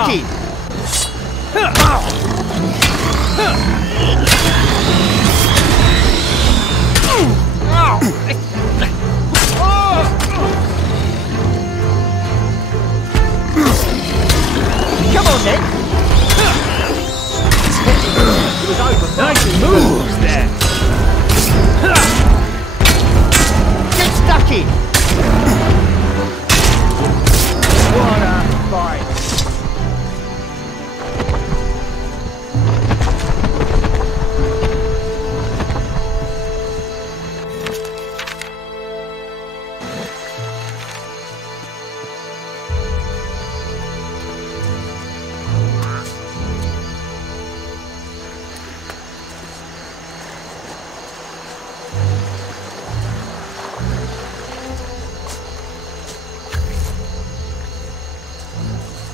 ducky! Come on then! It was over. Nice moves there. Get ducky! What a fight.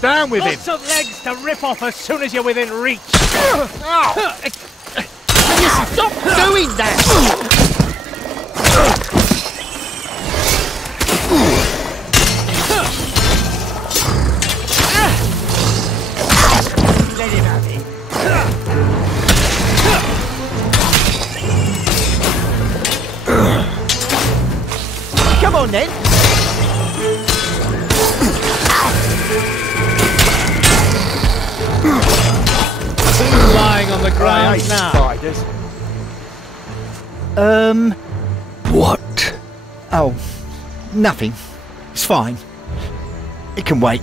Down with him! Lots of legs to rip off as soon as you're within reach. Can you stop doing that? Let him have it. Come on then! Who's lying on the ground now? Spiders. What? Oh, nothing. It's fine. It can wait.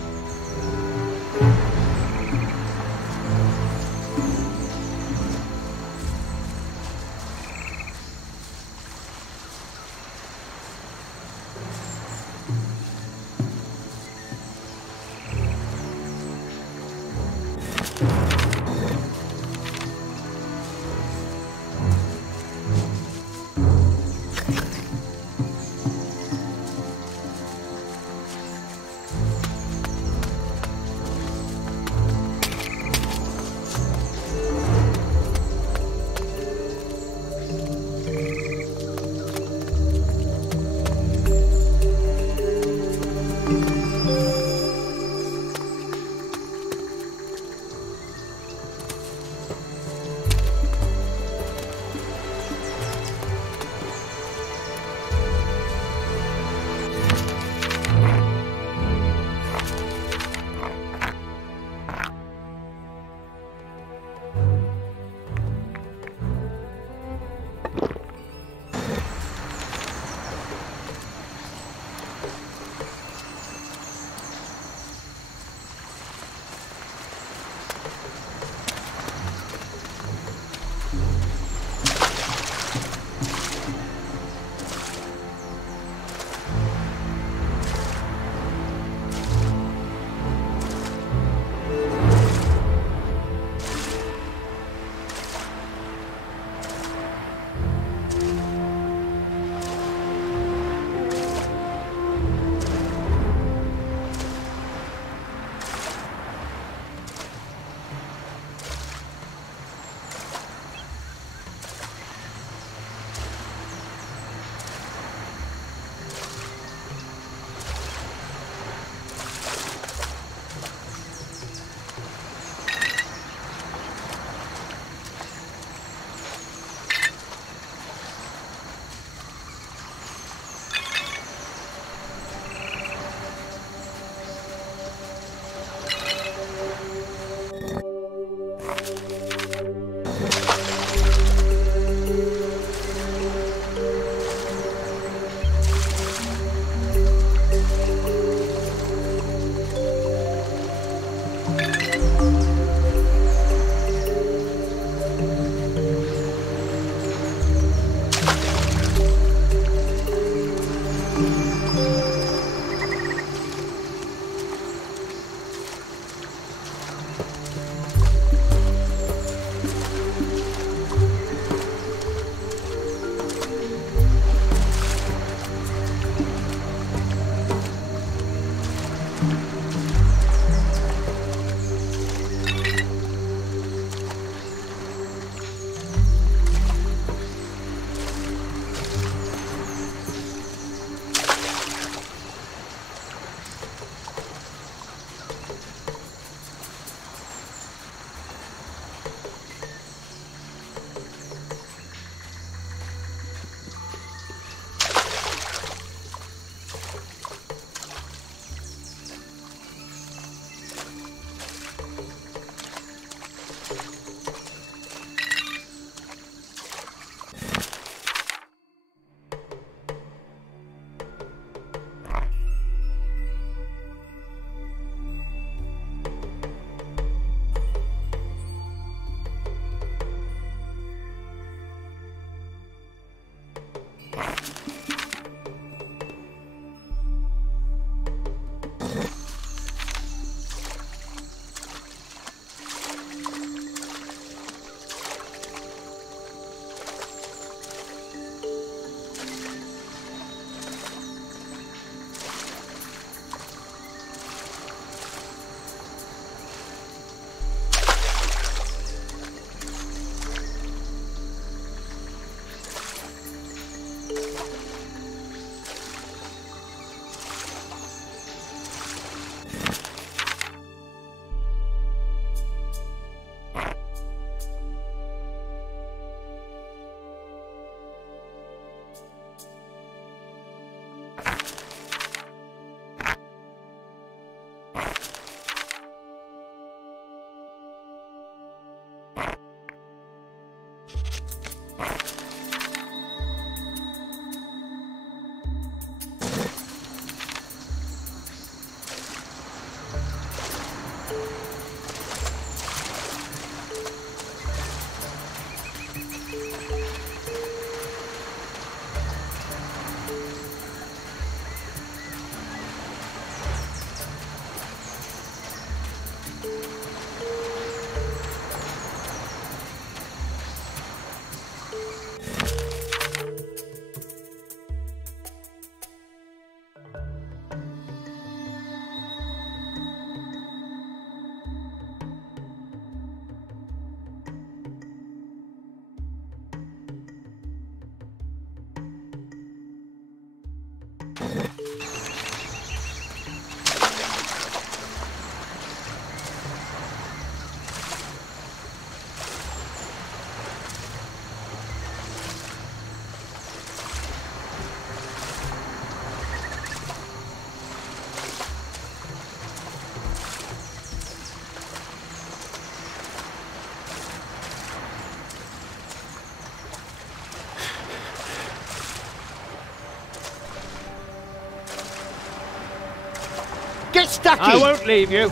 Get stuck in! I won't leave you.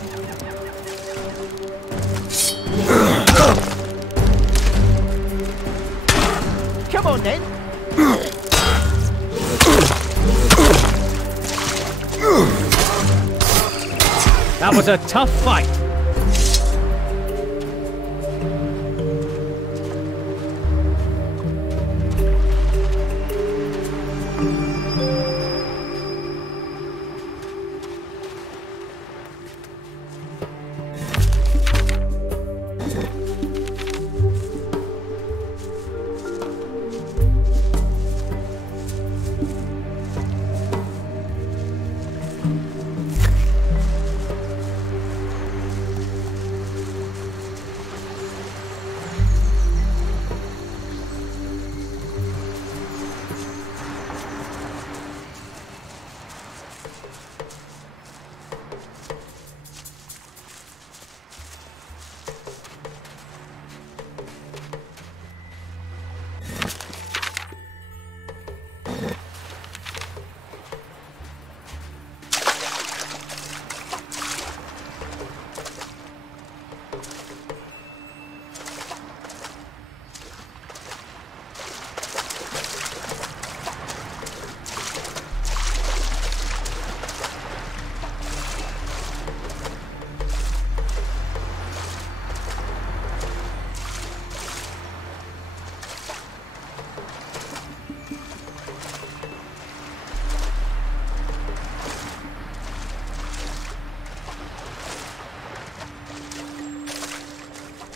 Come on then! That was a tough fight.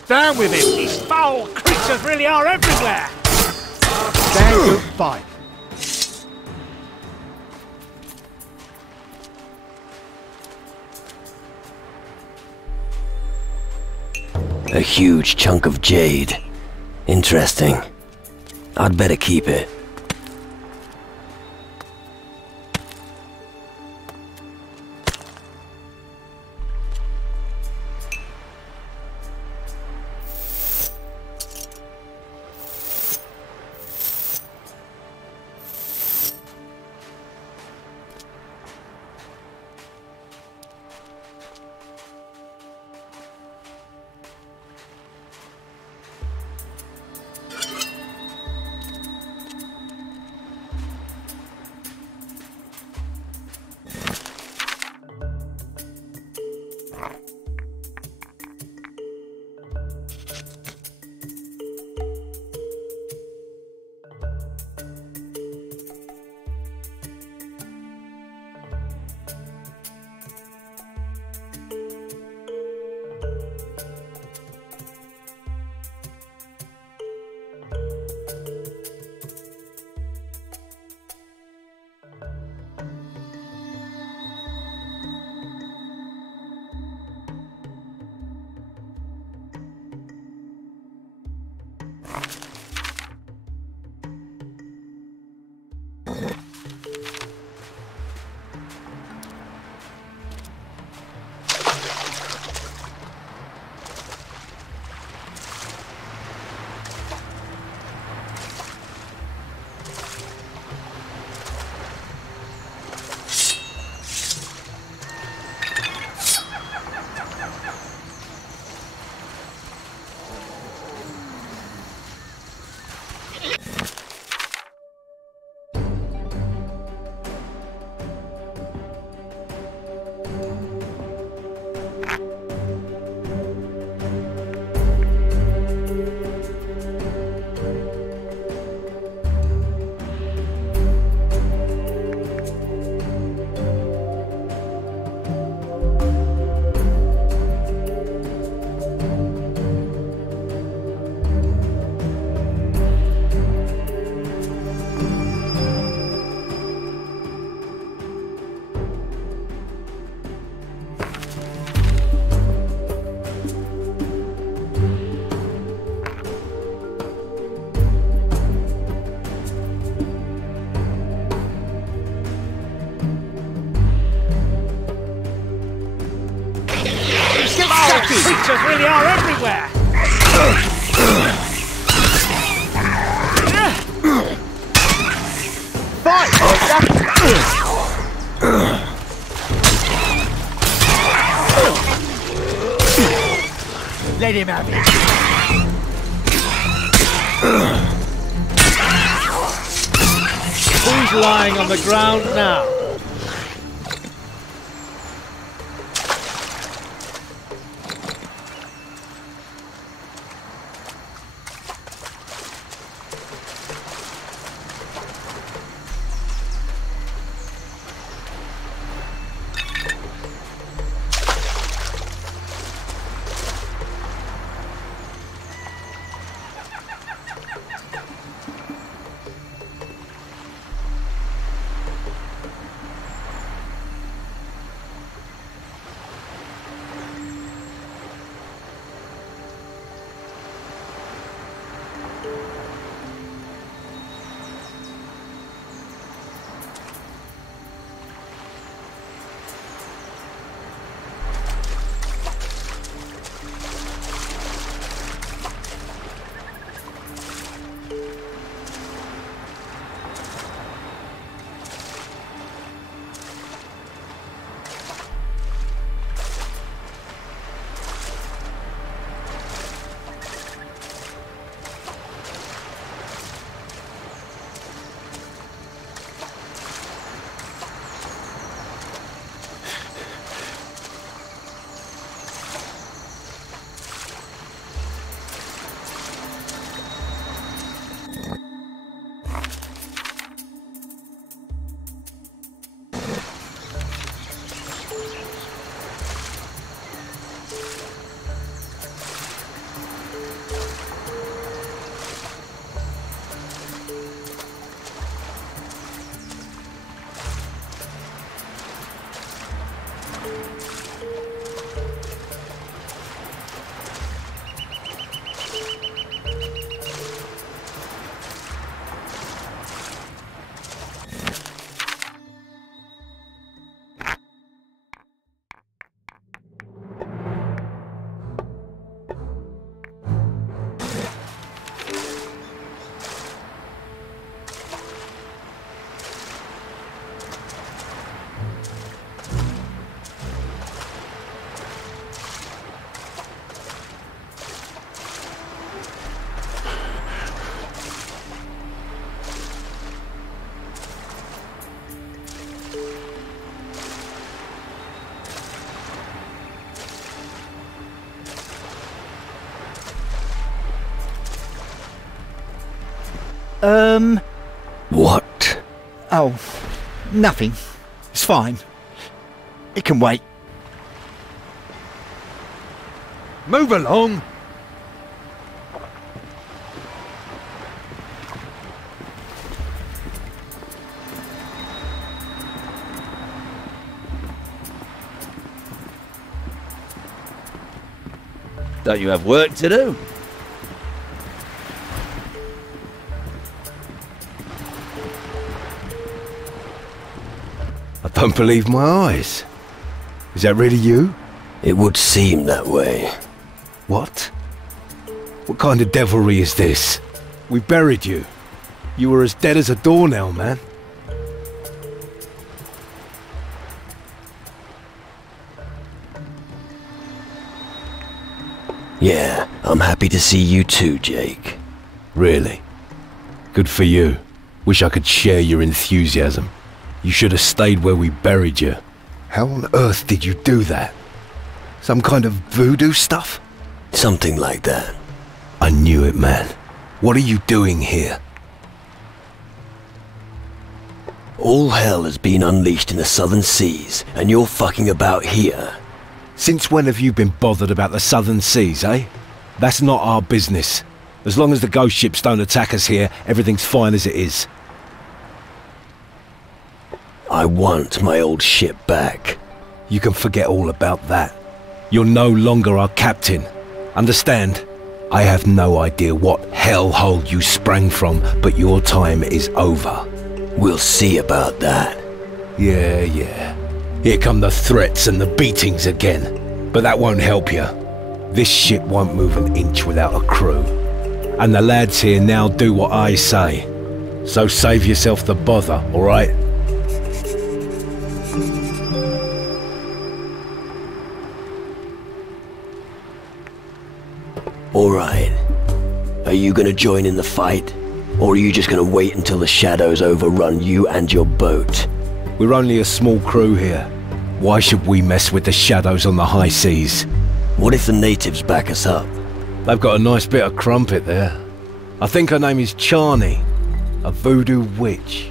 Down with him! These foul creatures really are everywhere! Stand good fight. A huge chunk of jade. Interesting. I'd better keep it. Creatures really are everywhere! Fight! Let him have it. Who's lying on the ground now? What? Oh, nothing. It's fine. It can wait. Move along! Don't you have work to do? I don't believe my eyes. Is that really you? It would seem that way. What? What kind of devilry is this? We buried you. You were as dead as a doornail, man. Yeah, I'm happy to see you too, Jake. Really? Good for you. Wish I could share your enthusiasm. You should have stayed where we buried you. How on earth did you do that? Some kind of voodoo stuff? Something like that. I knew it, man. What are you doing here? All hell has been unleashed in the southern seas, and you're fucking about here. Since when have you been bothered about the southern seas, eh? That's not our business. As long as the ghost ships don't attack us here, everything's fine as it is. I want my old ship back. You can forget all about that. You're no longer our captain. Understand? I have no idea what hellhole you sprang from, but your time is over. We'll see about that. Yeah. Here come the threats and the beatings again. But that won't help you. This ship won't move an inch without a crew. And the lads here now do what I say. So save yourself the bother, alright? you gonna join in the fight? Or are you just gonna wait until the shadows overrun you and your boat? We're only a small crew here. Why should we mess with the shadows on the high seas? What if the natives back us up? They've got a nice bit of crumpet there. I think her name is Charney, a voodoo witch.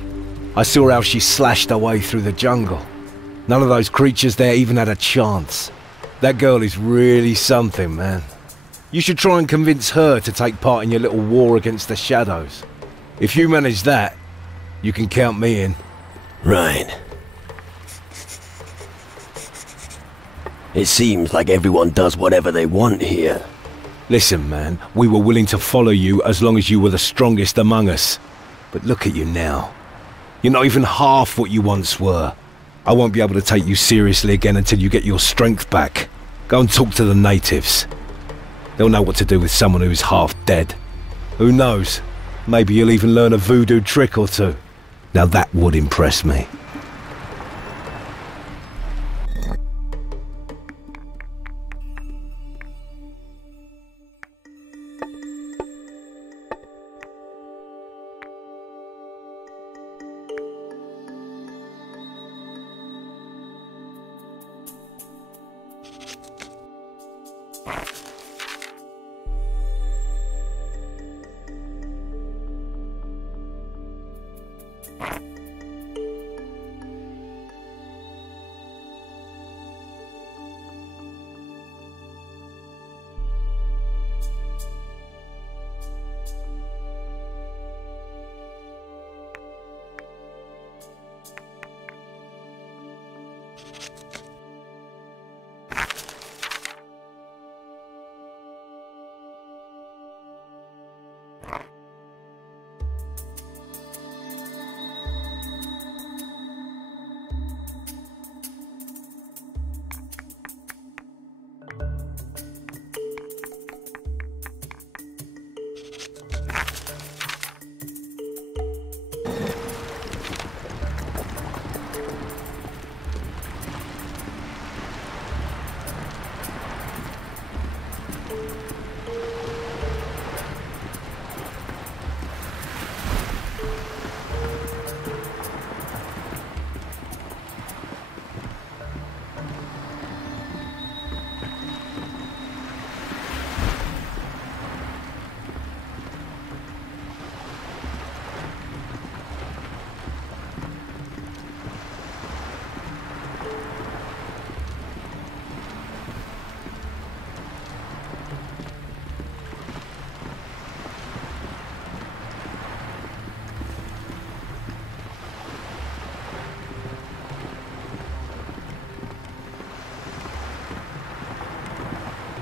I saw how she slashed her way through the jungle. None of those creatures there even had a chance. That girl is really something, man. You should try and convince her to take part in your little war against the shadows. If you manage that, you can count me in. Right. It seems like everyone does whatever they want here. Listen, man, we were willing to follow you as long as you were the strongest among us. But look at you now. You're not even half what you once were. I won't be able to take you seriously again until you get your strength back. Go and talk to the natives. They'll know what to do with someone who's half dead. Who knows? Maybe you'll even learn a voodoo trick or two. Now that would impress me.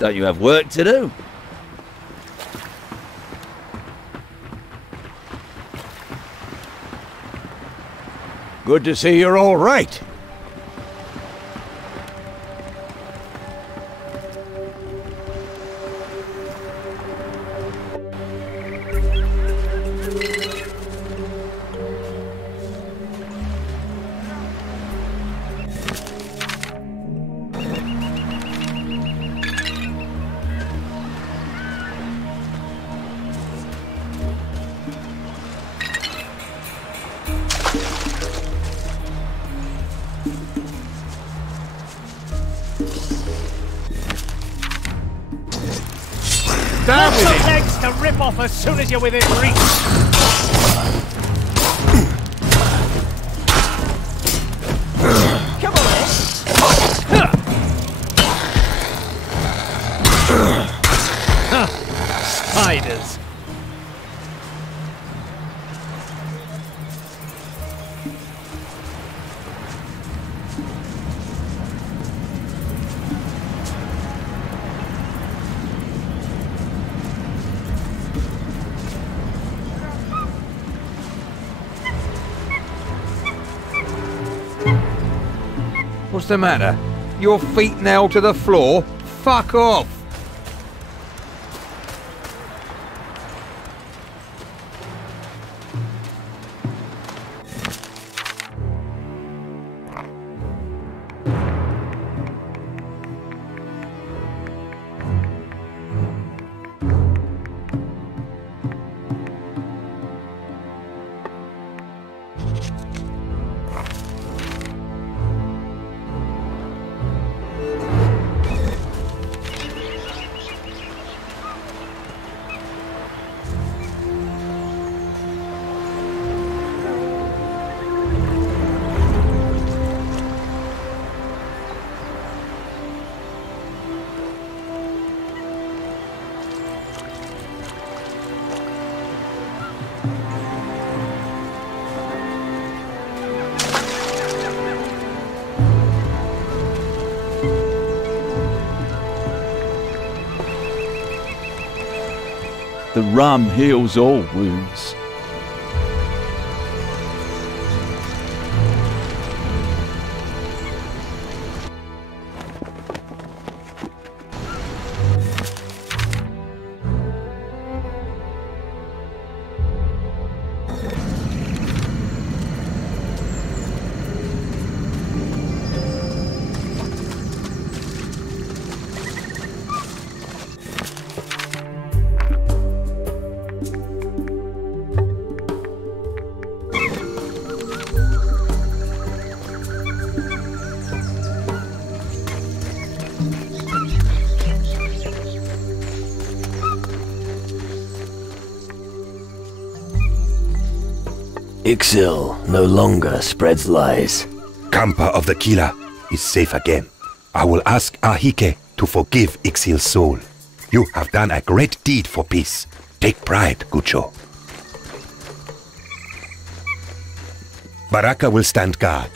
Don't you have work to do? Good to see you're all right. Down with it! Legs to rip off as soon as you're within reach! Come on, spiders! What's the matter? Your feet nailed to the floor? Fuck off! The rum heals all wounds. Ixil no longer spreads lies. Kampa of the Killer is safe again. I will ask Ahike to forgive Ixil's soul. You have done a great deed for peace. Take pride, Gucho. Baraka will stand guard.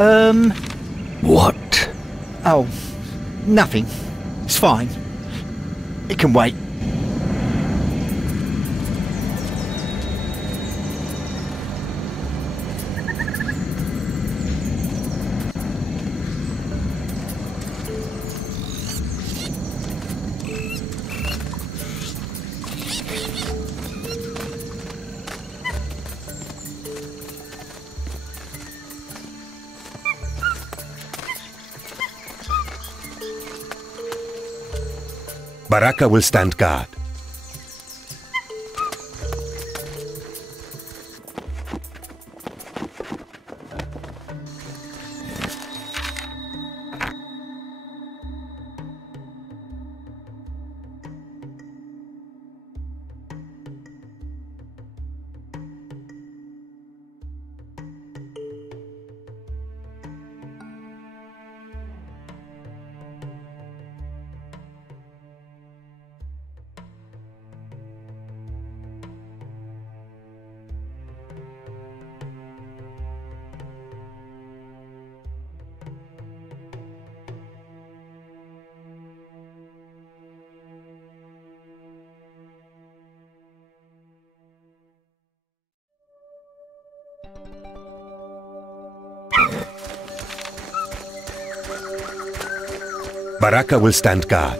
What? Oh, nothing. It's fine. It can wait. Baraka will stand guard. Baraka will stand guard.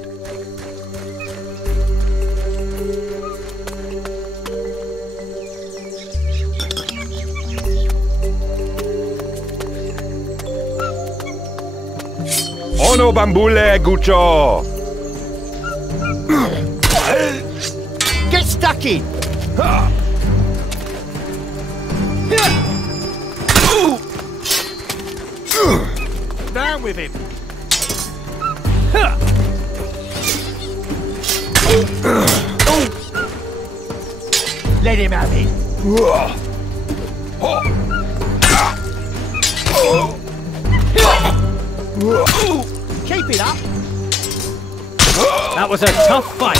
Ono bambule, Gucho! Get stuck in! Down with him! Let him have it. Keep it up. That was a tough fight.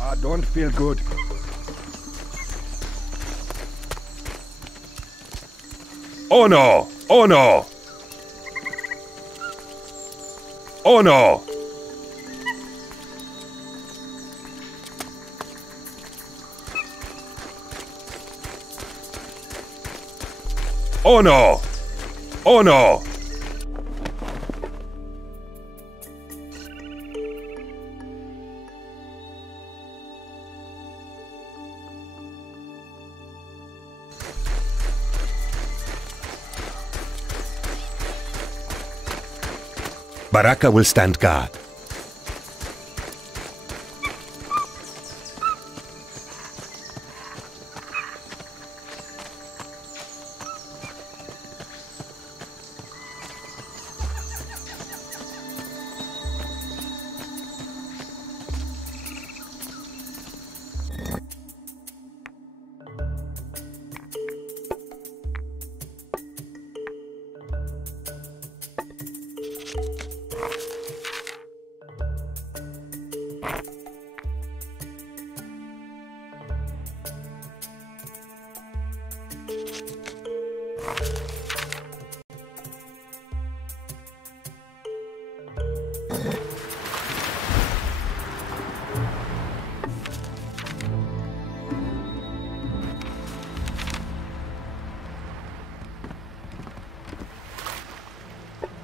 I don't feel good. Oh no! Oh no! Oh no! Oh no! Oh no! Baraka will stand guard.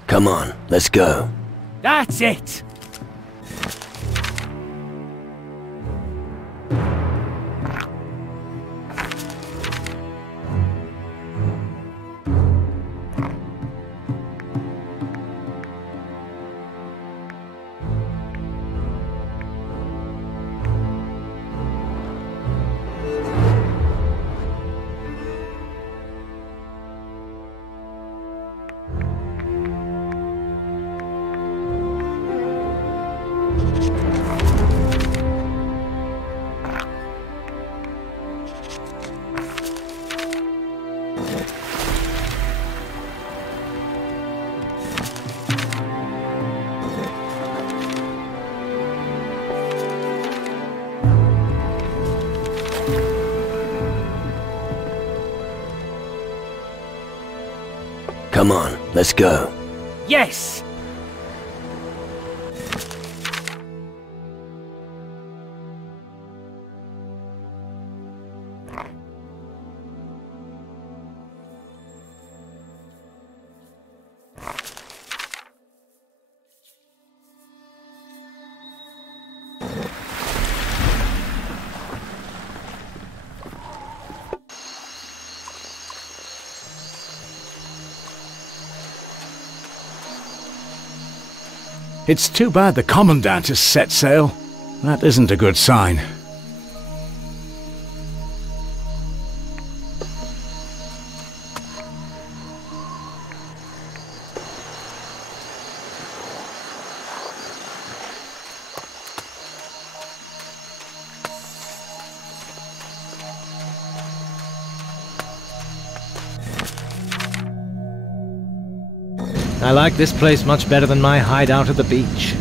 Come on, let's go. That's it! Come on, let's go. Yes! It's too bad the Commandant has set sail. That isn't a good sign. I like this place much better than my hideout at the beach.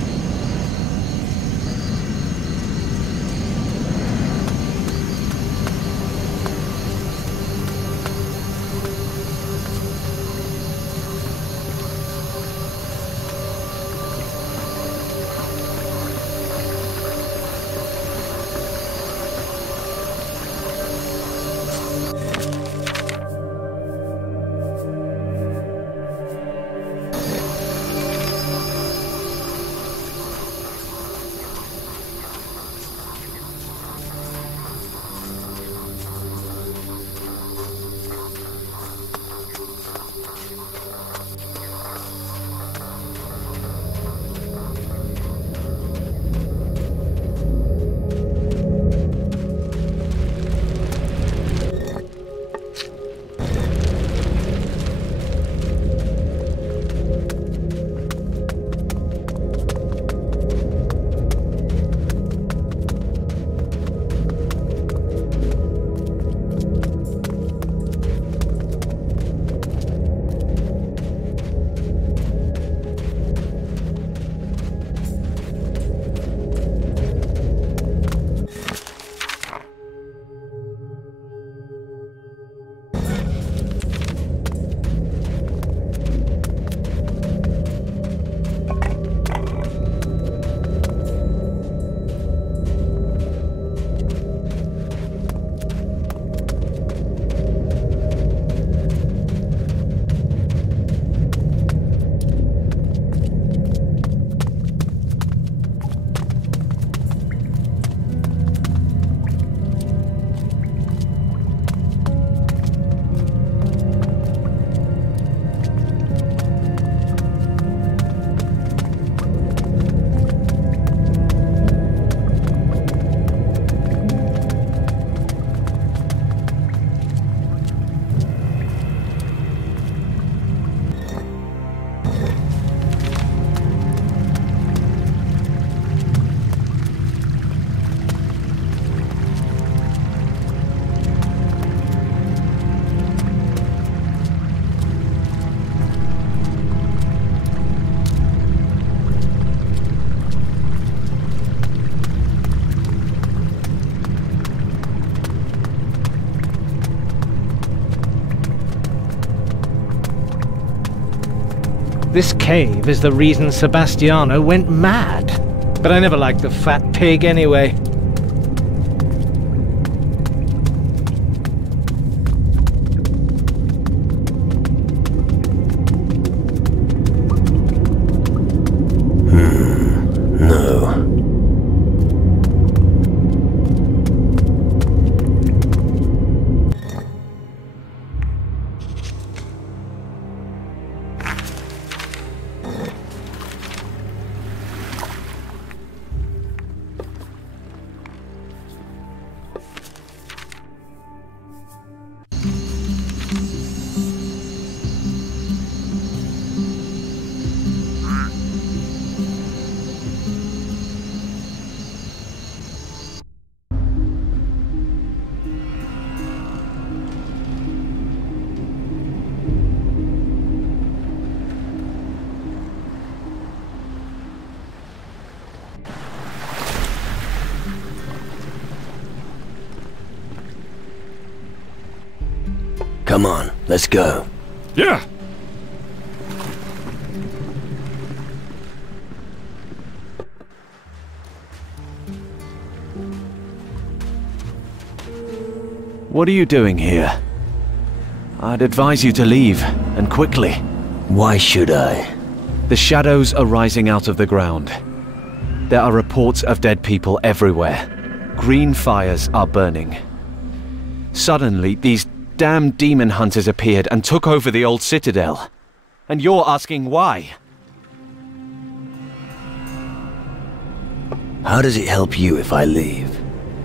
This cave is the reason Sebastiano went mad. But I never liked the fat pig anyway. No. Come on, let's go. Yeah. What are you doing here? I'd advise you to leave, and quickly. Why should I? The shadows are rising out of the ground. There are reports of dead people everywhere. Green fires are burning. Suddenly, these damn demon hunters appeared and took over the old citadel. And you're asking why? How does it help you if I leave?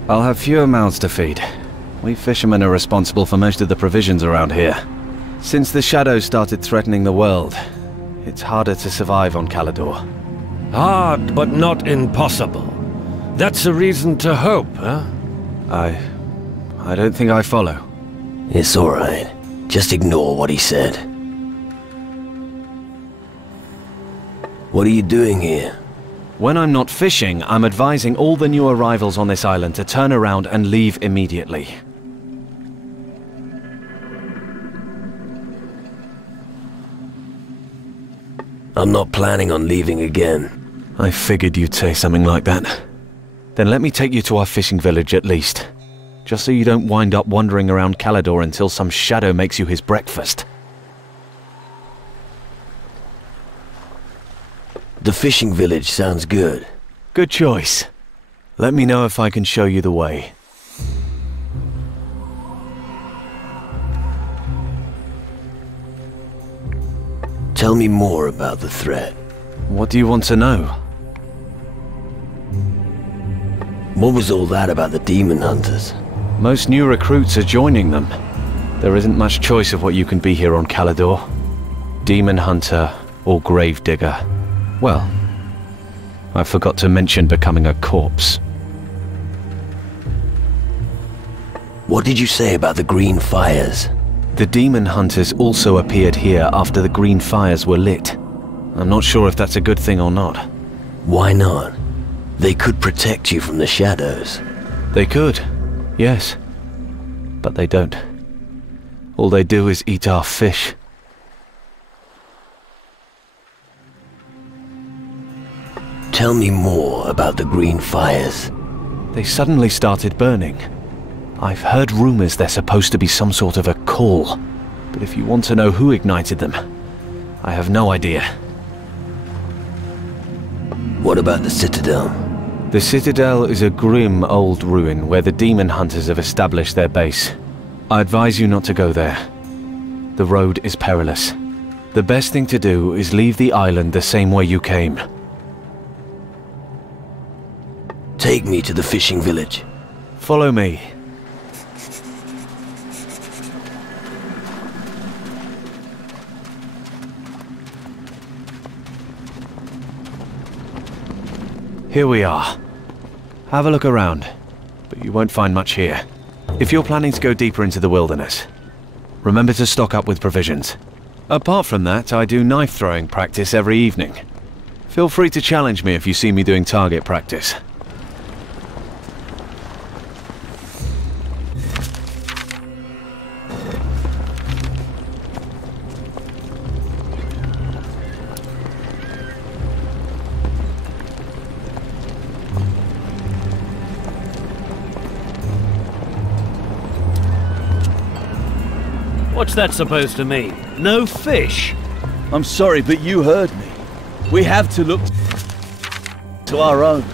I'll have fewer mouths to feed. We fishermen are responsible for most of the provisions around here. Since the shadows started threatening the world, it's harder to survive on Caledor. Hard, but not impossible. That's a reason to hope, huh? I don't think I follow. It's alright. Just ignore what he said. What are you doing here? When I'm not fishing, I'm advising all the new arrivals on this island to turn around and leave immediately. I'm not planning on leaving again. I figured you'd say something like that. Then let me take you to our fishing village at least. Just so you don't wind up wandering around Caledor until some shadow makes you his breakfast. The fishing village sounds good. Good choice. Let me know if I can show you the way. Tell me more about the threat. What do you want to know? What was all that about the demon hunters? Most new recruits are joining them. There isn't much choice of what you can be here on Caledor. Demon hunter or gravedigger. Well, I forgot to mention becoming a corpse. What did you say about the green fires? The demon hunters also appeared here after the green fires were lit. I'm not sure if that's a good thing or not. Why not? They could protect you from the shadows. They could, yes. But they don't. All they do is eat our fish. Tell me more about the green fires. They suddenly started burning. I've heard rumors they're supposed to be some sort of a call. But if you want to know who ignited them, I have no idea. What about the Citadel? The Citadel is a grim old ruin where the demon hunters have established their base. I advise you not to go there. The road is perilous. The best thing to do is leave the island the same way you came. Take me to the fishing village. Follow me. Here we are. Have a look around, but you won't find much here. If you're planning to go deeper into the wilderness, remember to stock up with provisions. Apart from that, I do knife throwing practice every evening. Feel free to challenge me if you see me doing target practice. What's that supposed to mean? No fish? I'm sorry, but you heard me. We have to look to our own.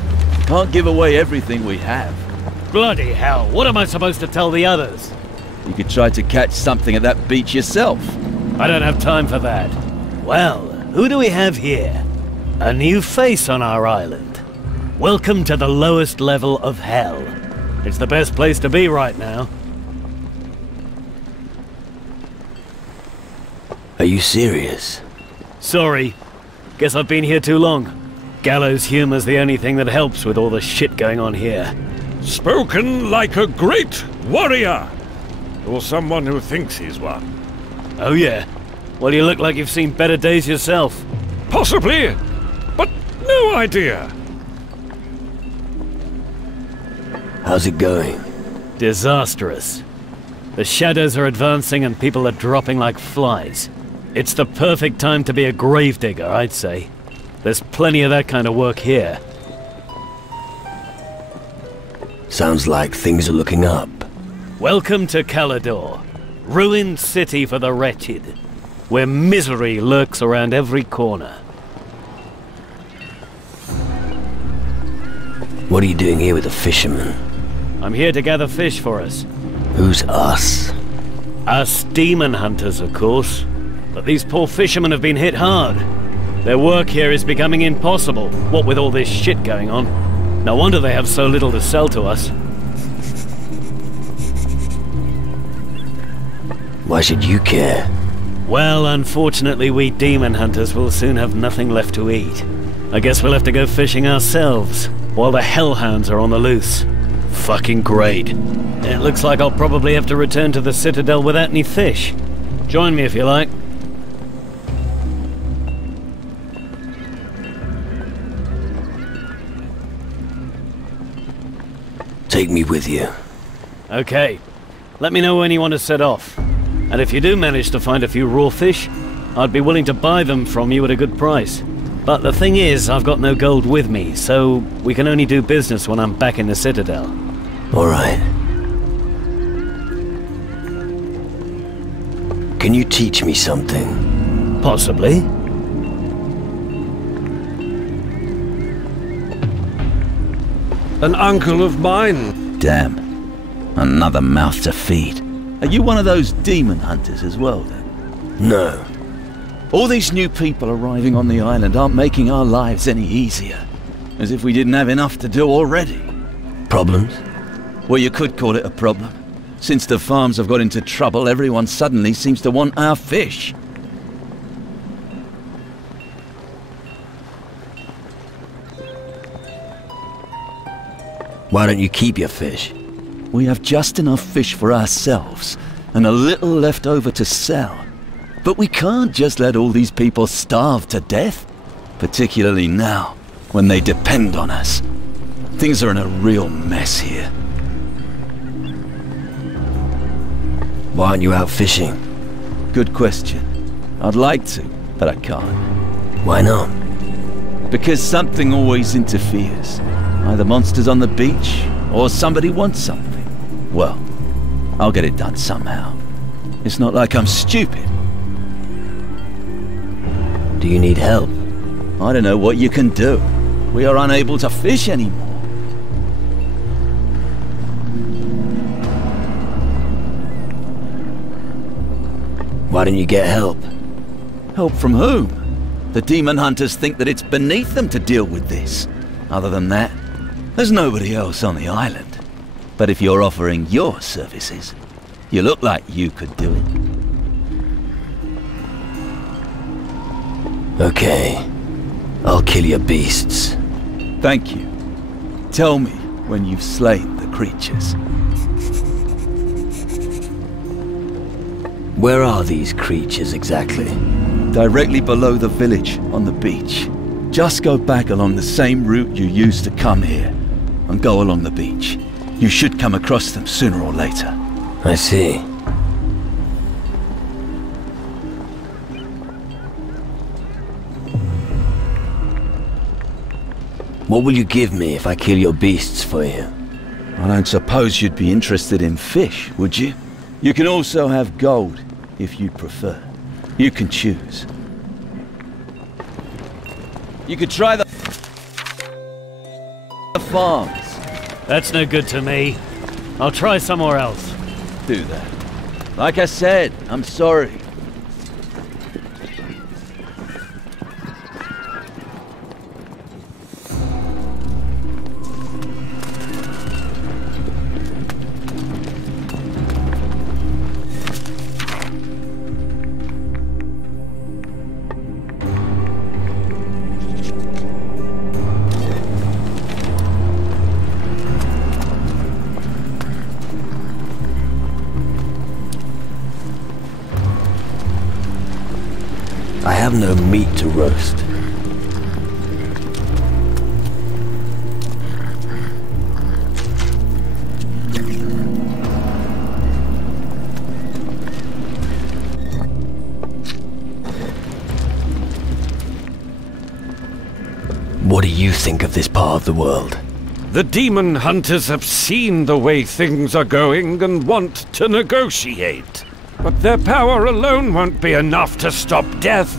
Can't give away everything we have. Bloody hell, what am I supposed to tell the others? You could try to catch something at that beach yourself. I don't have time for that. Well, who do we have here? A new face on our island. Welcome to the lowest level of hell. It's the best place to be right now. Are you serious? Sorry. Guess I've been here too long. Gallows humor's the only thing that helps with all the shit going on here. Spoken like a great warrior! Or someone who thinks he's one. Oh yeah? Well, you look like you've seen better days yourself. Possibly, but no idea. How's it going? Disastrous. The shadows are advancing and people are dropping like flies. It's the perfect time to be a gravedigger, I'd say. There's plenty of that kind of work here. Sounds like things are looking up. Welcome to Calador, ruined city for the wretched, where misery lurks around every corner. What are you doing here with the fishermen? I'm here to gather fish for us. Who's us? Us demon hunters, of course. But these poor fishermen have been hit hard. Their work here is becoming impossible, what with all this shit going on. No wonder they have so little to sell to us. Why should you care? Well, unfortunately we demon hunters will soon have nothing left to eat. I guess we'll have to go fishing ourselves, while the hellhounds are on the loose. Fucking great. It looks like I'll probably have to return to the Citadel without any fish. Join me if you like. Take me with you. Okay. Let me know when you want to set off. And if you do manage to find a few raw fish, I'd be willing to buy them from you at a good price. But the thing is, I've got no gold with me, so we can only do business when I'm back in the Citadel. All right. Can you teach me something? Possibly. An uncle of mine. Damn. Another mouth to feed. Are you one of those demon hunters as well, then? No. All these new people arriving on the island aren't making our lives any easier. As if we didn't have enough to do already. Problems? Well, you could call it a problem. Since the farms have got into trouble, everyone suddenly seems to want our fish. Why don't you keep your fish? We have just enough fish for ourselves, and a little left over to sell. But we can't just let all these people starve to death, particularly now, when they depend on us. Things are in a real mess here. Why aren't you out fishing? Good question. I'd like to, but I can't. Why not? Because something always interferes. Either monsters on the beach, or somebody wants something. Well, I'll get it done somehow. It's not like I'm stupid. Do you need help? I don't know what you can do. We are unable to fish anymore. Why don't you get help? Help from whom? The demon hunters think that it's beneath them to deal with this. Other than that, there's nobody else on the island. But if you're offering your services, you look like you could do it. Okay. I'll kill your beasts. Thank you. Tell me when you've slain the creatures. Where are these creatures exactly? Directly below the village, on the beach. Just go back along the same route you used to come here, and go along the beach. You should come across them sooner or later. I see. What will you give me if I kill your beasts for you? I don't suppose you'd be interested in fish, would you? You can also have gold, if you prefer. You can choose. You could try the farms. That's no good to me. I'll try somewhere else. Do that. Like I said, I'm sorry. I have no meat to roast. What do you think of this part of the world? The demon hunters have seen the way things are going and want to negotiate. But their power alone won't be enough to stop death.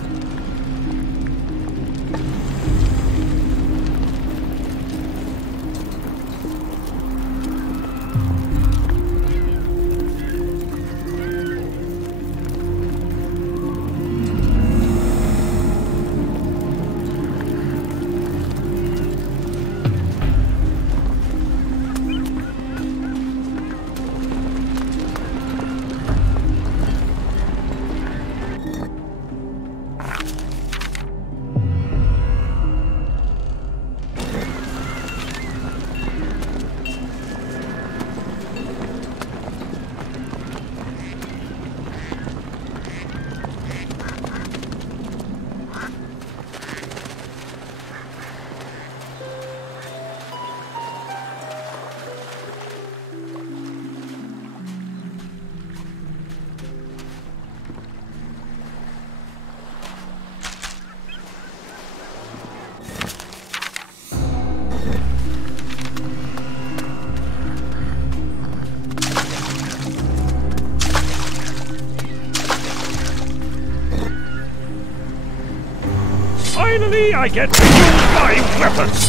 Finally, I get to use my weapons!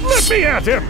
Let me at him!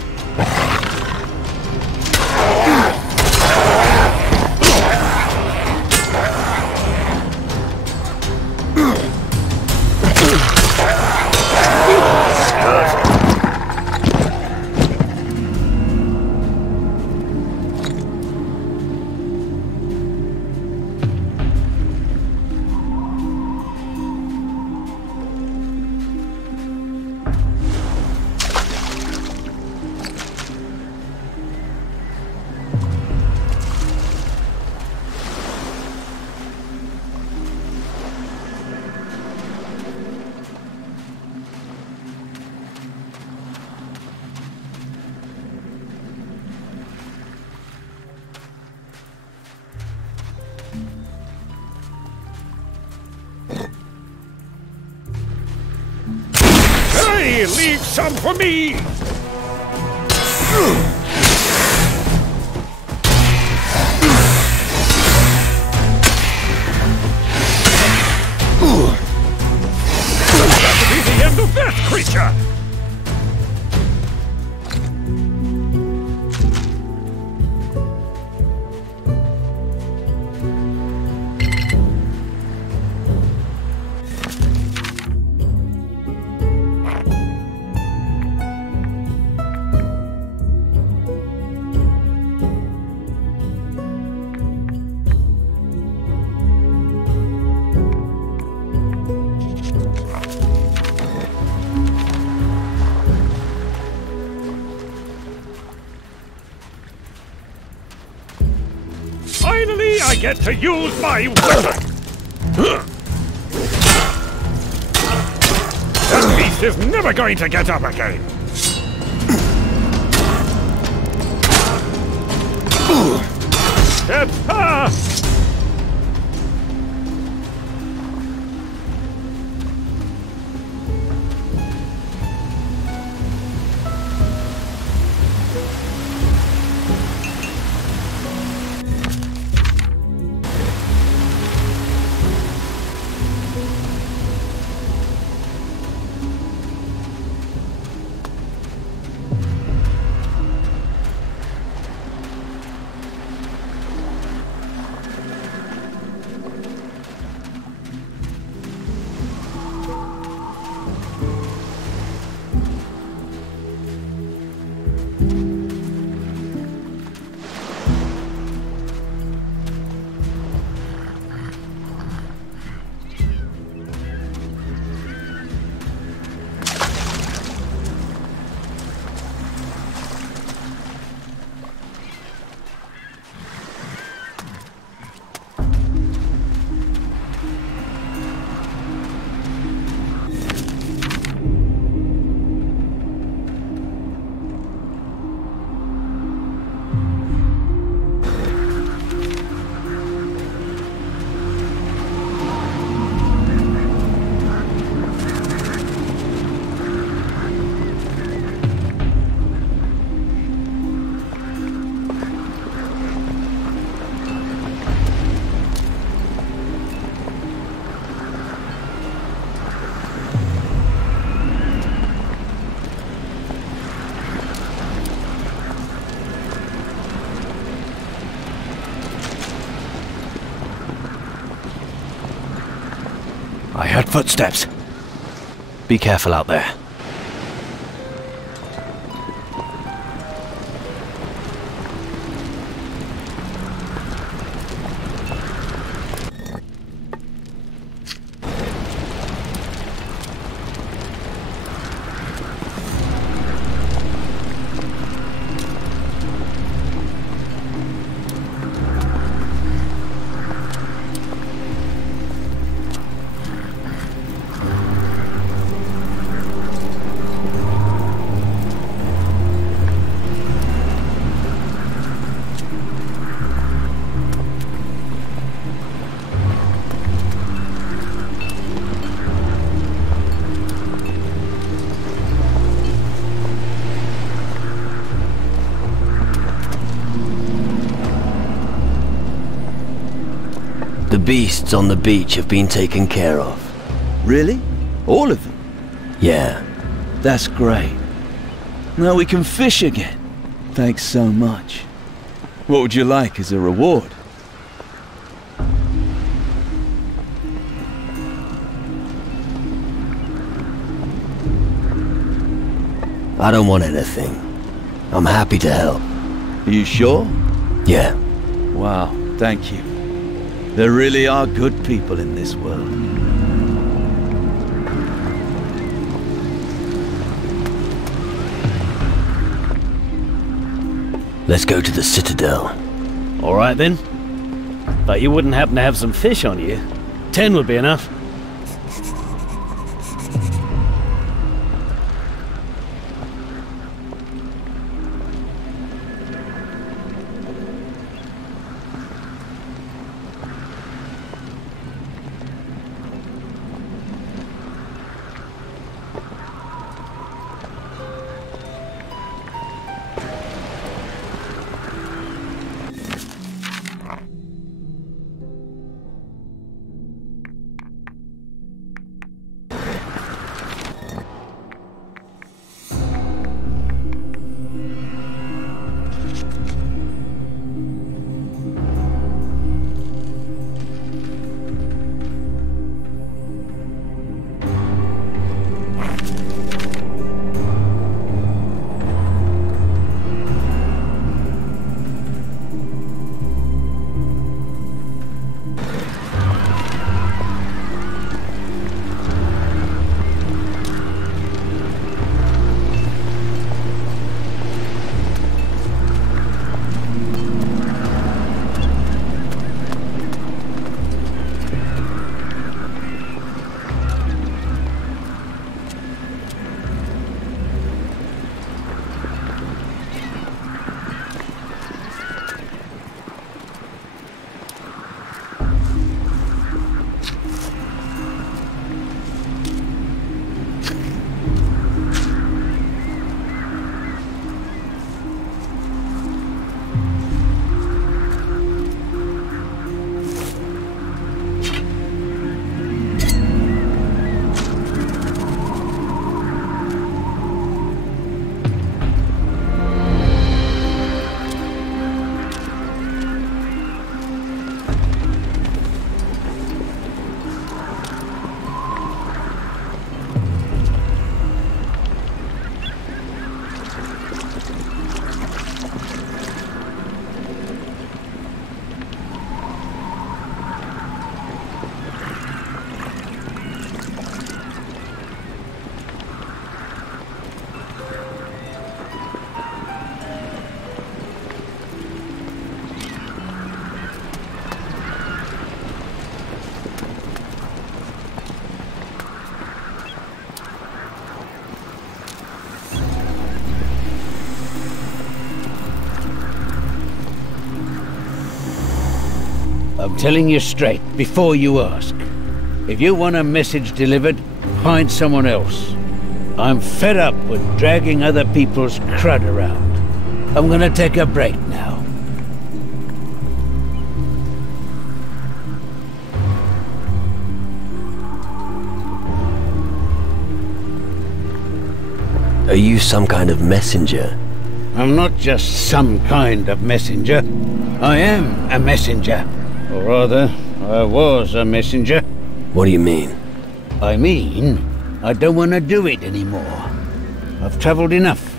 Hey, leave some for me! That could be the end of that creature! Finally, I get to use my weapon! That beast is never going to get up again! It's her! I heard footsteps. Be careful out there. The beasts on the beach have been taken care of. Really? All of them? Yeah. That's great. Now we can fish again. Thanks so much. What would you like as a reward? I don't want anything. I'm happy to help. Are you sure? Yeah. Wow, thank you. There really are good people in this world. Let's go to the Citadel. All right then. But you wouldn't happen to have some fish on you? 10 would be enough. I'm telling you straight, before you ask. If you want a message delivered, find someone else. I'm fed up with dragging other people's crud around. I'm gonna take a break now. Are you some kind of messenger? I'm not just some kind of messenger. I am a messenger. Or rather, I was a messenger. What do you mean? I mean, I don't want to do it anymore. I've traveled enough.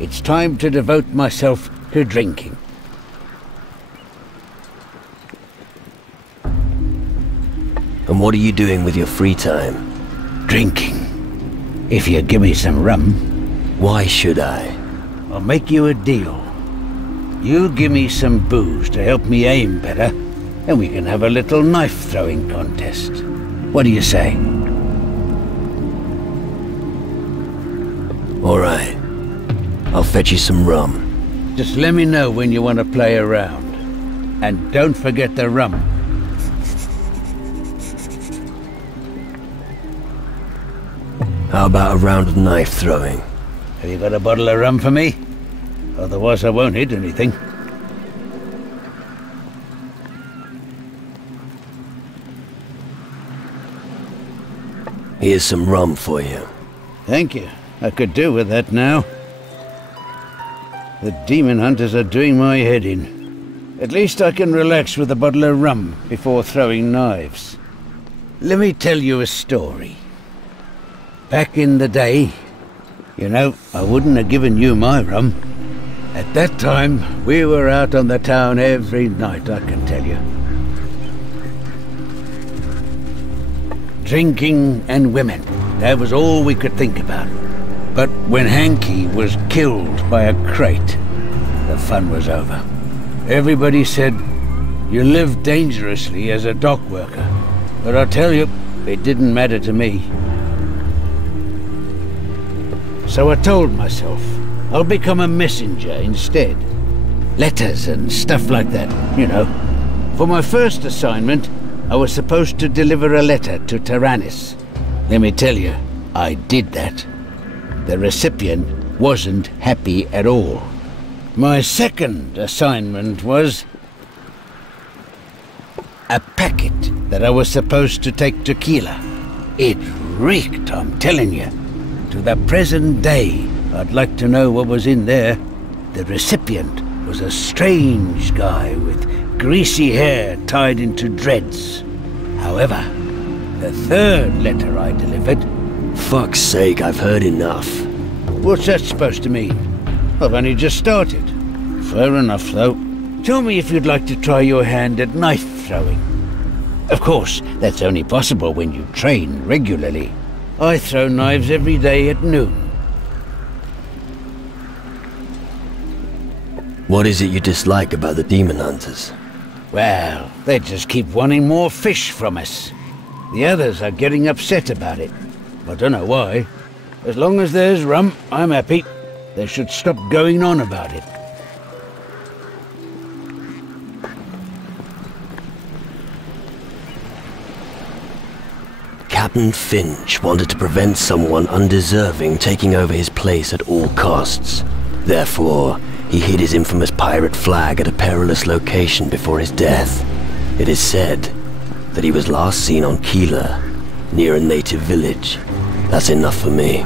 It's time to devote myself to drinking. And what are you doing with your free time? Drinking. If you give me some rum. Why should I? I'll make you a deal. You give me some booze to help me aim better, and we can have a little knife-throwing contest. What do you say? All right. I'll fetch you some rum. Just let me know when you want to play around. And don't forget the rum. How about a round of knife throwing? Have you got a bottle of rum for me? Otherwise I won't hit anything. Here's some rum for you. Thank you. I could do with that now. The demon hunters are doing my head in. At least I can relax with a bottle of rum before throwing knives. Let me tell you a story. Back in the day, you know, I wouldn't have given you my rum. At that time, we were out on the town every night, I can tell you. Drinking and women, that was all we could think about. But when Hanky was killed by a crate, the fun was over. Everybody said, you live dangerously as a dock worker. But I tell you, it didn't matter to me. So I told myself, I'll become a messenger instead. Letters and stuff like that, you know. For my first assignment, I was supposed to deliver a letter to Tyrannus. Let me tell you, I did that. The recipient wasn't happy at all. My second assignment was a packet that I was supposed to take to Keeler. It reeked, I'm telling you. To the present day, I'd like to know what was in there. The recipient was a strange guy with greasy hair tied into dreads. However, the third letter I delivered... Fuck's sake, I've heard enough. What's that supposed to mean? I've only just started. Fair enough, though. Tell me if you'd like to try your hand at knife throwing. Of course, that's only possible when you train regularly. I throw knives every day at noon. What is it you dislike about the demon hunters? Well, they just keep wanting more fish from us. The others are getting upset about it. I don't know why. As long as there's rum, I'm happy. They should stop going on about it. Captain Finch wanted to prevent someone undeserving taking over his place at all costs. Therefore, he hid his infamous pirate flag at a perilous location before his death. It is said that he was last seen on Keeler, near a native village. That's enough for me.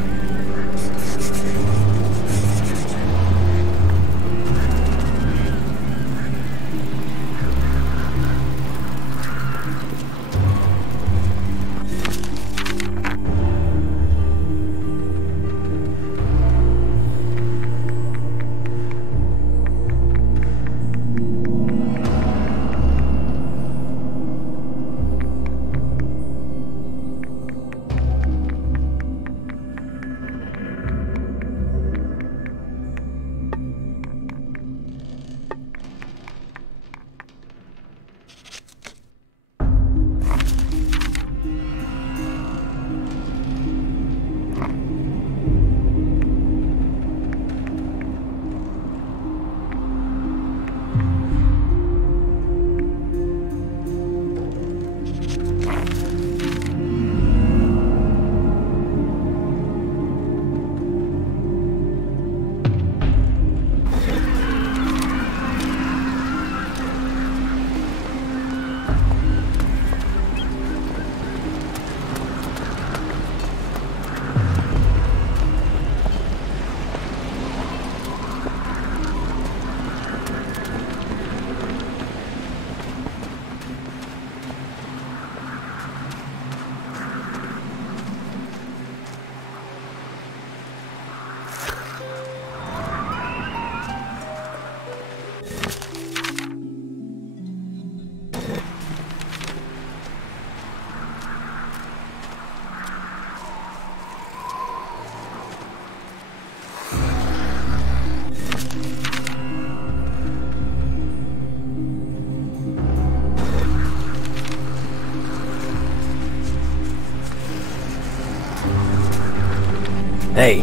Hey,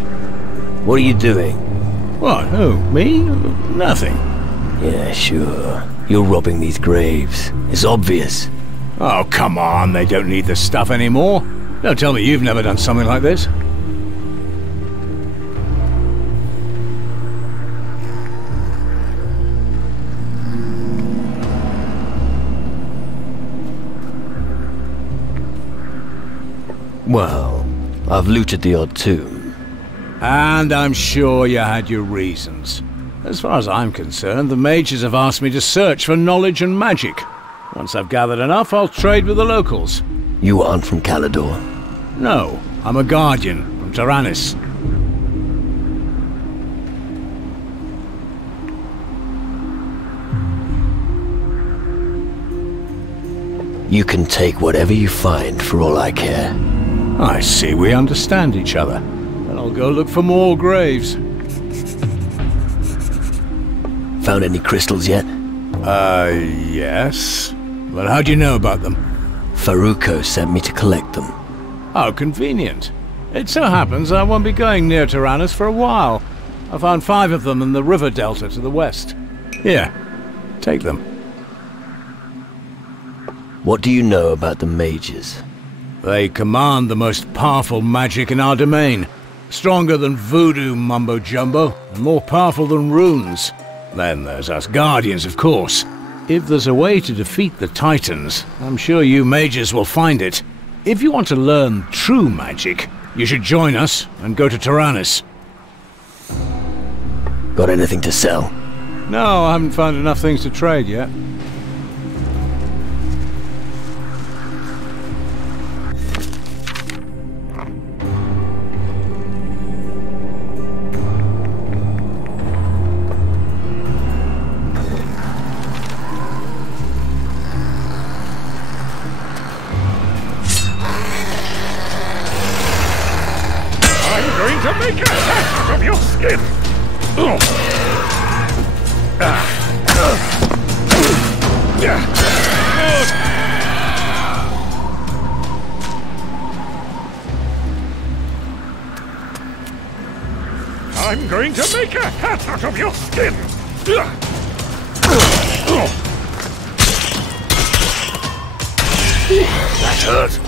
what are you doing? What? Who? Me? Nothing. Yeah, sure. You're robbing these graves. It's obvious. Oh, come on. They don't need the stuff anymore. Don't tell me you've never done something like this. Well, I've looted the odd tomb. And I'm sure you had your reasons. As far as I'm concerned, the mages have asked me to search for knowledge and magic. Once I've gathered enough, I'll trade with the locals. You aren't from Calador? No, I'm a guardian from Taranis. You can take whatever you find for all I care. I see we understand each other. Then I'll go look for more graves. Found any crystals yet? Yes. But how do you know about them? Faruko sent me to collect them. How convenient. It so happens I won't be going near Taranis for a while. I found 5 of them in the river delta to the west. Here, take them. What do you know about the mages? They command the most powerful magic in our domain. Stronger than voodoo mumbo-jumbo, and more powerful than runes. Then there's us Guardians, of course. If there's a way to defeat the Titans, I'm sure you mages will find it. If you want to learn true magic, you should join us and go to Taranis. Got anything to sell? No, I haven't found enough things to trade yet. To make a hat out of your skin! I'm going to make a hat out of your skin! That hurt.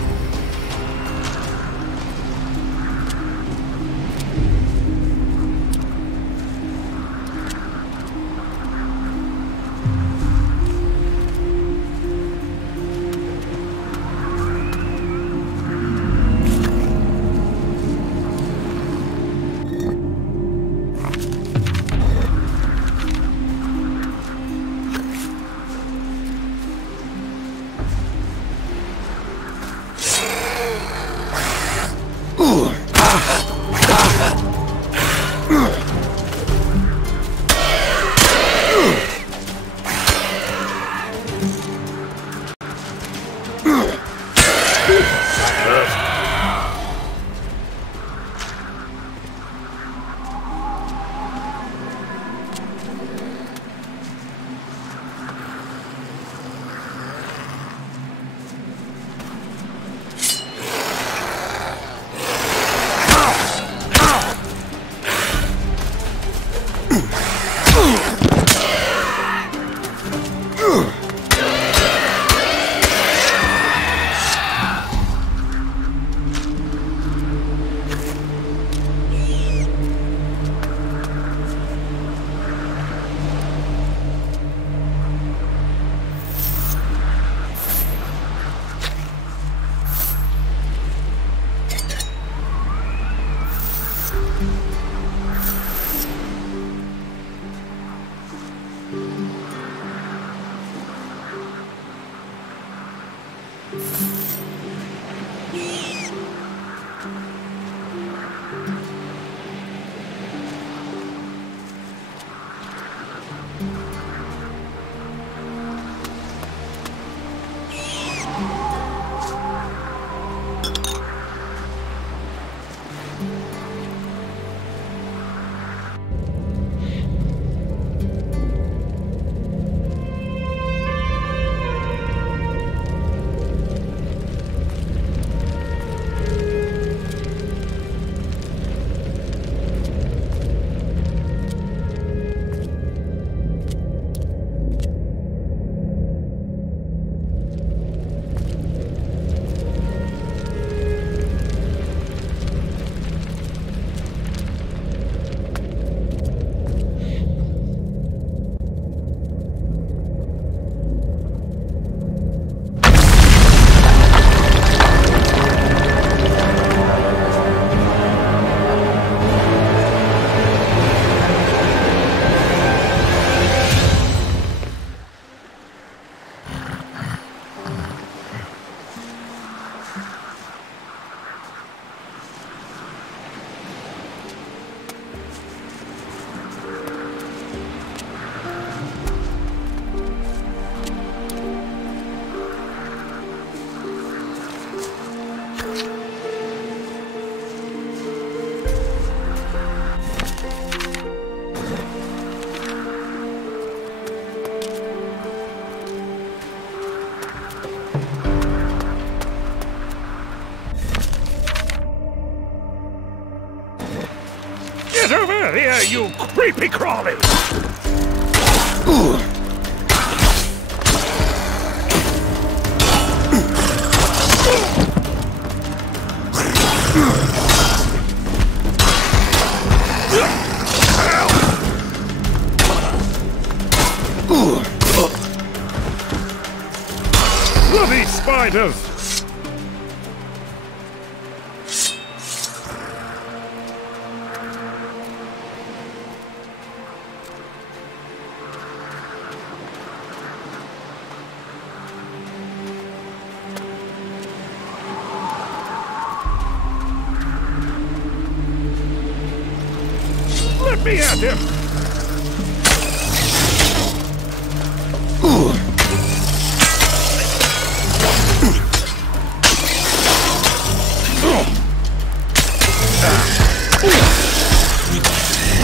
here, you creepy crawly! Bloody spiders! Let me at him!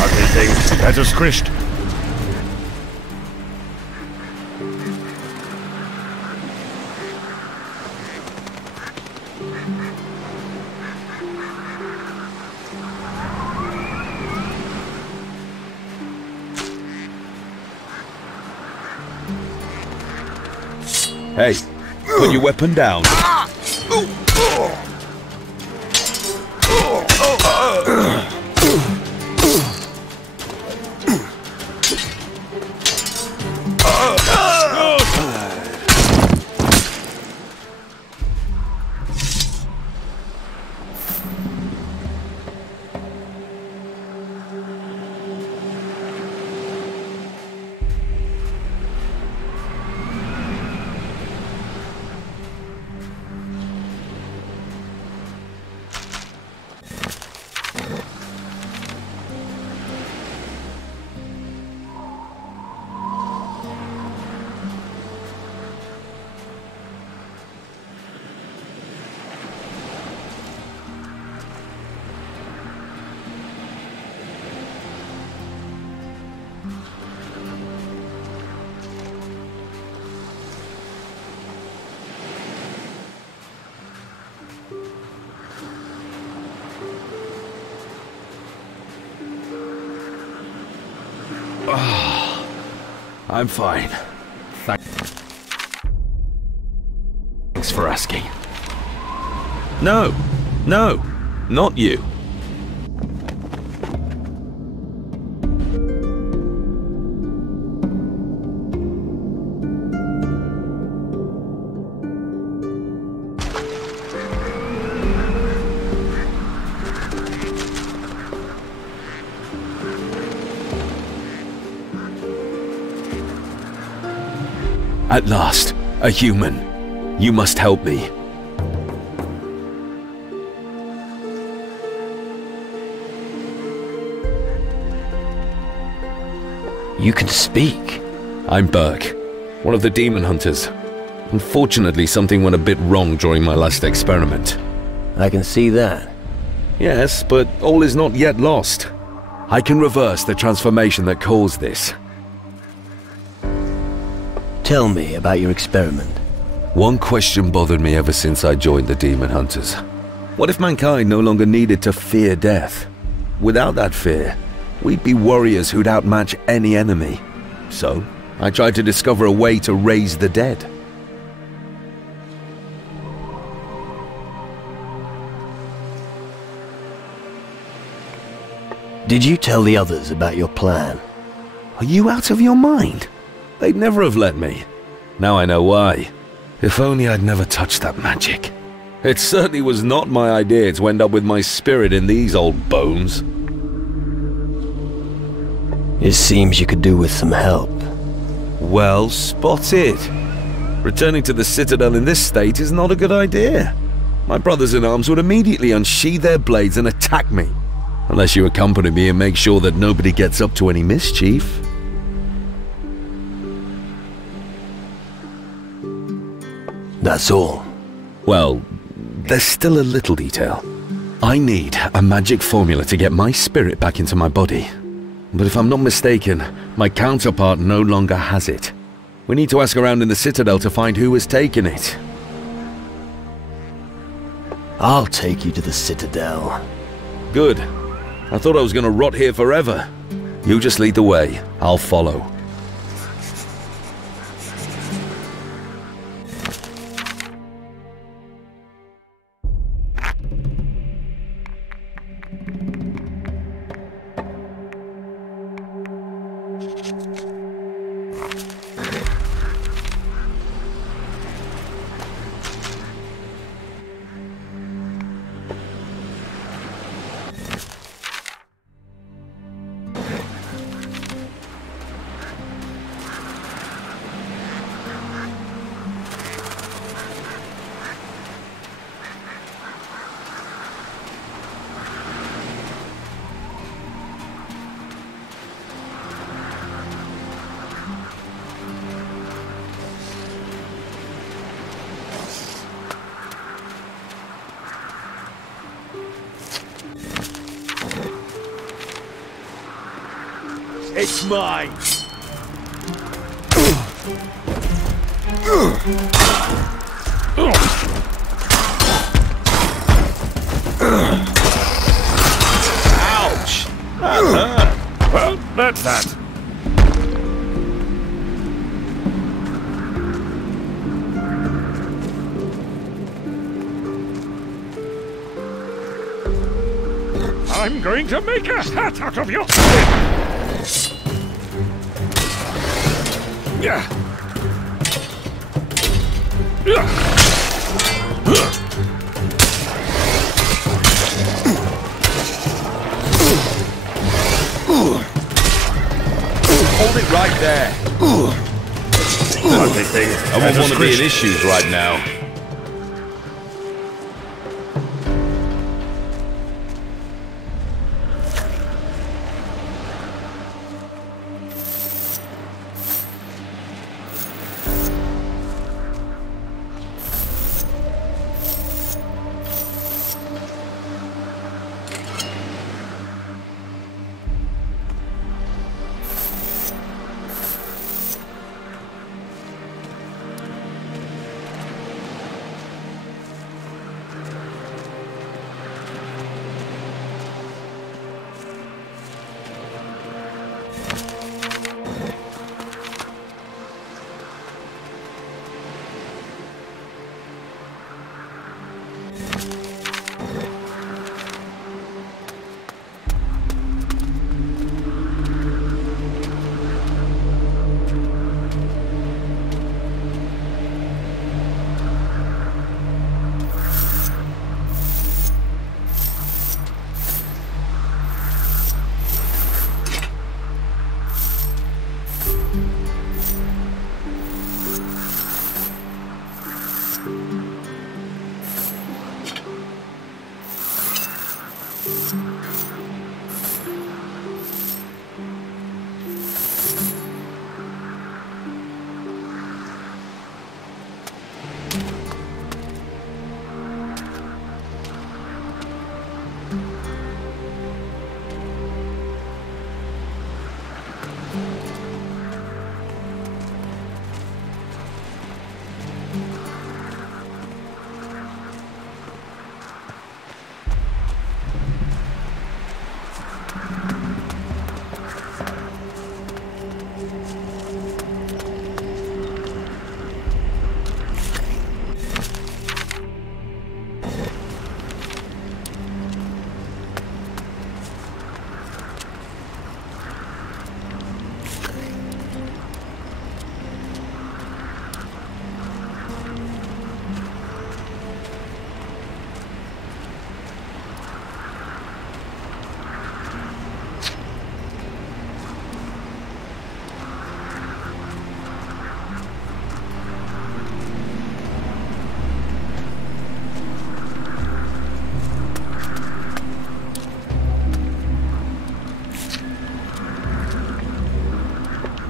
Ugly thing, better squished. Hey, put your weapon down. I'm fine. Thanks for asking. No, not you. At last, a human. You must help me. You can speak. I'm Burke, one of the demon hunters. Unfortunately, something went a bit wrong during my last experiment. I can see that. Yes, but all is not yet lost. I can reverse the transformation that caused this. Tell me about your experiment. One question bothered me ever since I joined the Demon Hunters. What if mankind no longer needed to fear death? Without that fear, we'd be warriors who'd outmatch any enemy. So, I tried to discover a way to raise the dead. Did you tell the others about your plan? Are you out of your mind? They'd never have let me. Now I know why. If only I'd never touched that magic. It certainly was not my idea to end up with my spirit in these old bones. It seems you could do with some help. Well spotted. Returning to the Citadel in this state is not a good idea. My brothers-in-arms would immediately unsheathe their blades and attack me. Unless you accompany me and make sure that nobody gets up to any mischief. That's all. Well, there's still a little detail. I need a magic formula to get my spirit back into my body. But if I'm not mistaken, my counterpart no longer has it. We need to ask around in the Citadel to find who has taken it. I'll take you to the Citadel. Good. I thought I was gonna rot here forever. You just lead the way. I'll follow. It's mine! Ouch! That hurt. Well, that's that. I'm going to make a hat out of your head! Yeah. Hold it right there. I won't want to be in issues right now.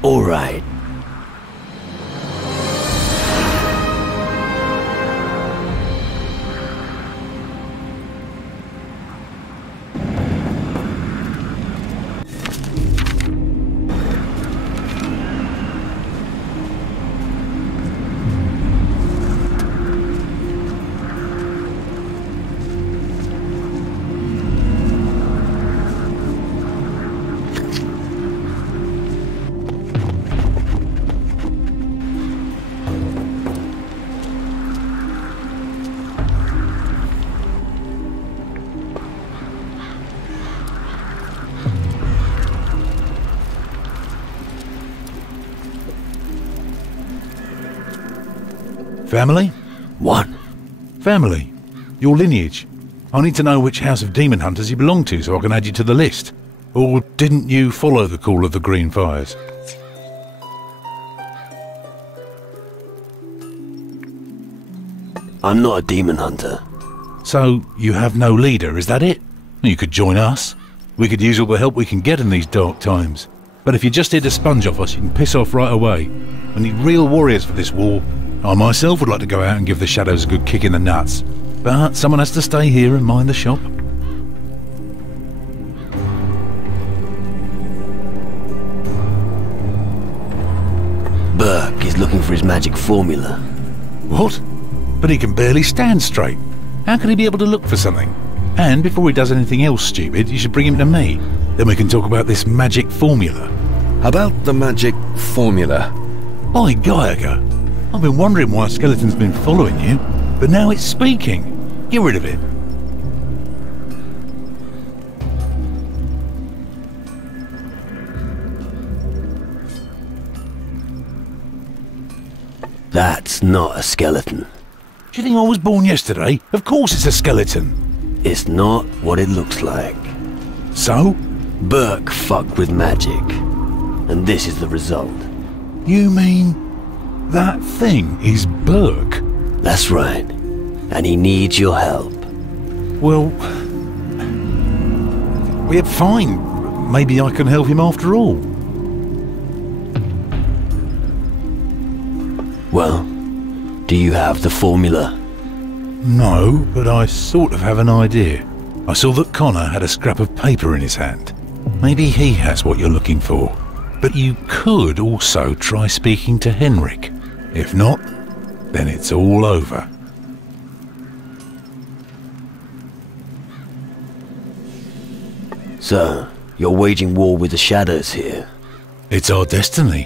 All right. Family? What? Family. Your lineage. I need to know which house of demon hunters you belong to so I can add you to the list. Or didn't you follow the call of the Green Fires? I'm not a demon hunter. So, you have no leader, is that it? You could join us. We could use all the help we can get in these dark times. But if you're just here to sponge off us, you can piss off right away. We need real warriors for this war. I myself would like to go out and give the shadows a good kick in the nuts. But someone has to stay here and mind the shop. Burke is looking for his magic formula. What? But he can barely stand straight. How could he be able to look for something? And before he does anything else stupid, you should bring him to me. Then we can talk about this magic formula. About the magic formula? By Geiger, I've been wondering why a skeleton's been following you, but now it's speaking. Get rid of it. That's not a skeleton. Do you think I was born yesterday? Of course it's a skeleton. It's not what it looks like. So? Burke fucked with magic. And this is the result. You mean that thing is Burke? That's right. And he needs your help. Well, we're fine. Maybe I can help him after all. Well, do you have the formula? No, but I sort of have an idea. I saw that Connor had a scrap of paper in his hand. Maybe he has what you're looking for. But you could also try speaking to Henrik. If not, then it's all over. So, you're waging war with the shadows here? It's our destiny.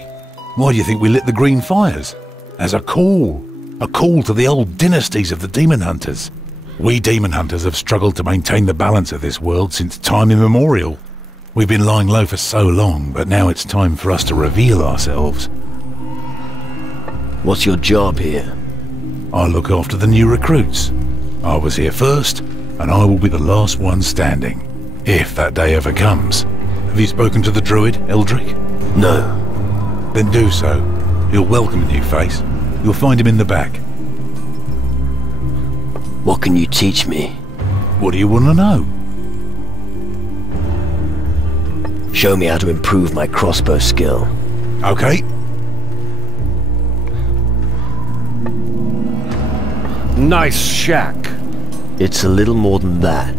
Why do you think we lit the Green Fires? As a call. A call to the old dynasties of the demon hunters. We demon hunters have struggled to maintain the balance of this world since time immemorial. We've been lying low for so long, but now it's time for us to reveal ourselves. What's your job here? I look after the new recruits. I was here first, and I will be the last one standing. If that day ever comes. Have you spoken to the druid, Eldrick? No. Then do so. He'll welcome a new face. You'll find him in the back. What can you teach me? What do you want to know? Show me how to improve my crossbow skill. Okay. Nice shack. It's a little more than that.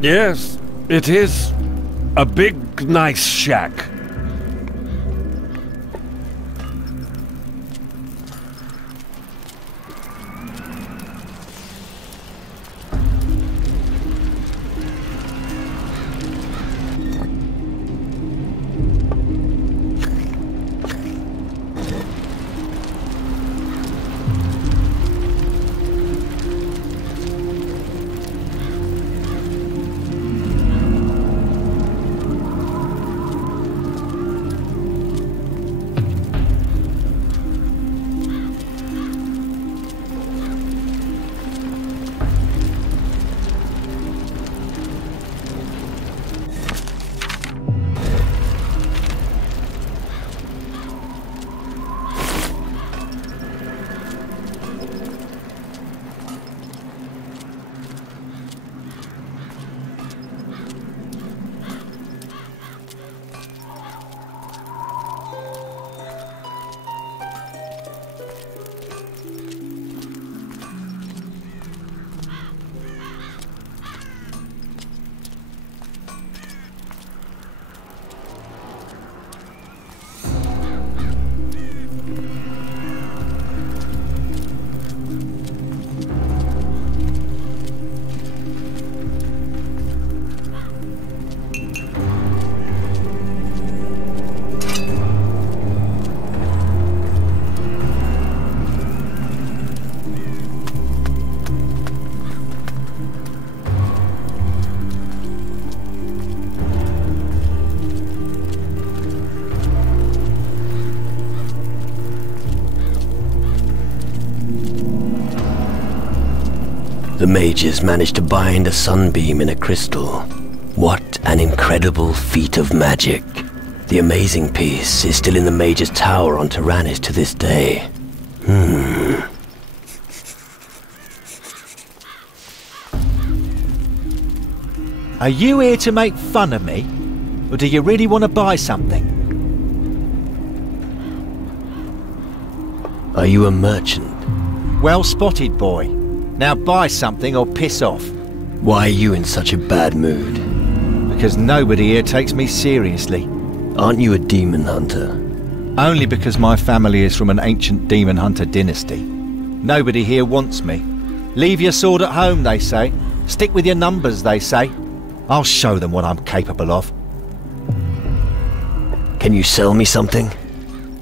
Yes, it is. A big, nice shack. The mages managed to bind a sunbeam in a crystal. What an incredible feat of magic. The amazing piece is still in the mage's tower on Tyrannus to this day. Are you here to make fun of me? Or do you really want to buy something? Are you a merchant? Well spotted, boy. Now buy something or piss off. Why are you in such a bad mood? Because nobody here takes me seriously. Aren't you a demon hunter? Only because my family is from an ancient demon hunter dynasty. Nobody here wants me. Leave your sword at home, they say. Stick with your numbers, they say. I'll show them what I'm capable of. Can you sell me something?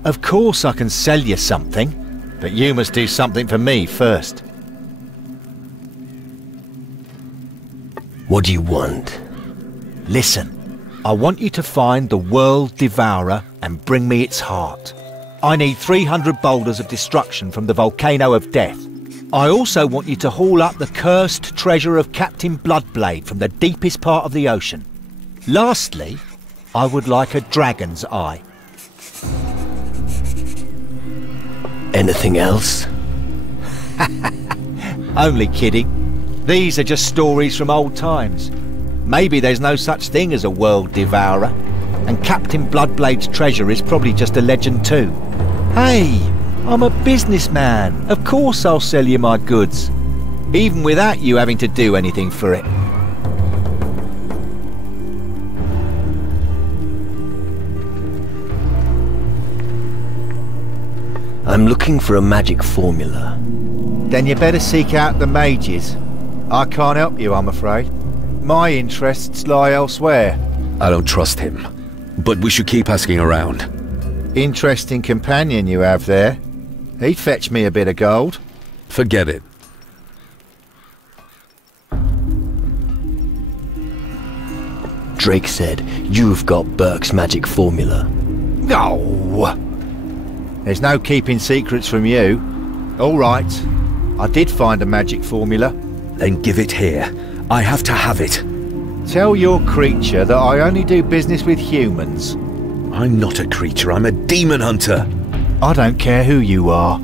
Of course I can sell you something, but you must do something for me first. What do you want? Listen, I want you to find the World Devourer and bring me its heart. I need 300 boulders of destruction from the Volcano of Death. I also want you to haul up the cursed treasure of Captain Bloodblade from the deepest part of the ocean. Lastly, I would like a dragon's eye. Anything else? Only kidding. These are just stories from old times. Maybe there's no such thing as a World Devourer, and Captain Bloodblade's treasure is probably just a legend too. Hey, I'm a businessman. Of course I'll sell you my goods, even without you having to do anything for it. I'm looking for a magic formula. Then you better seek out the mages. I can't help you, I'm afraid. My interests lie elsewhere. I don't trust him, but we should keep asking around. Interesting companion you have there. He'd fetch me a bit of gold. Forget it. Drake said you've got Burke's magic formula. No! There's no keeping secrets from you. All right, I did find a magic formula. Then give it here. I have to have it. Tell your creature that I only do business with humans. I'm not a creature, I'm a demon hunter. I don't care who you are.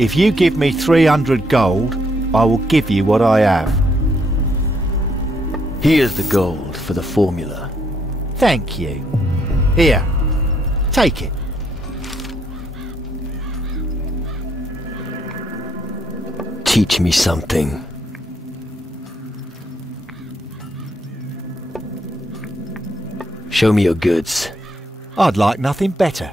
If you give me 300 gold, I will give you what I have. Here's the gold for the formula. Thank you. Here, take it. Teach me something. Show me your goods. I'd like nothing better.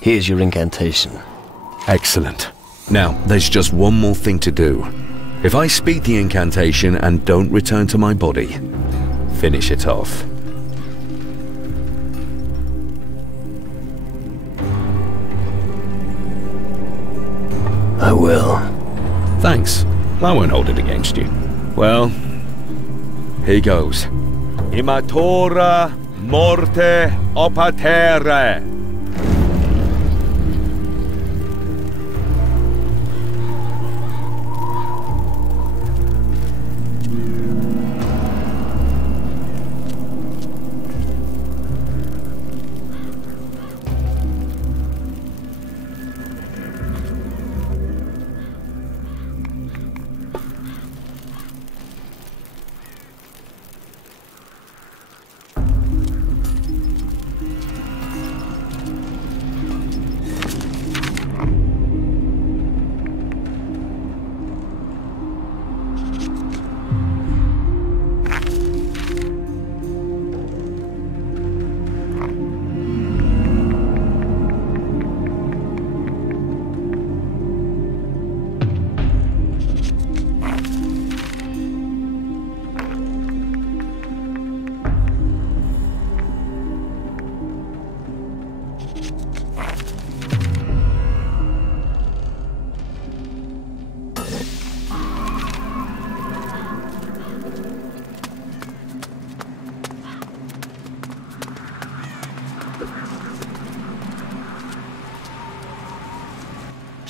Here's your incantation. Excellent. Now, there's just one more thing to do. If I speak the incantation and don't return to my body, finish it off. I will. Thanks. I won't hold it against you. Well, here goes. Imatura morte opatere.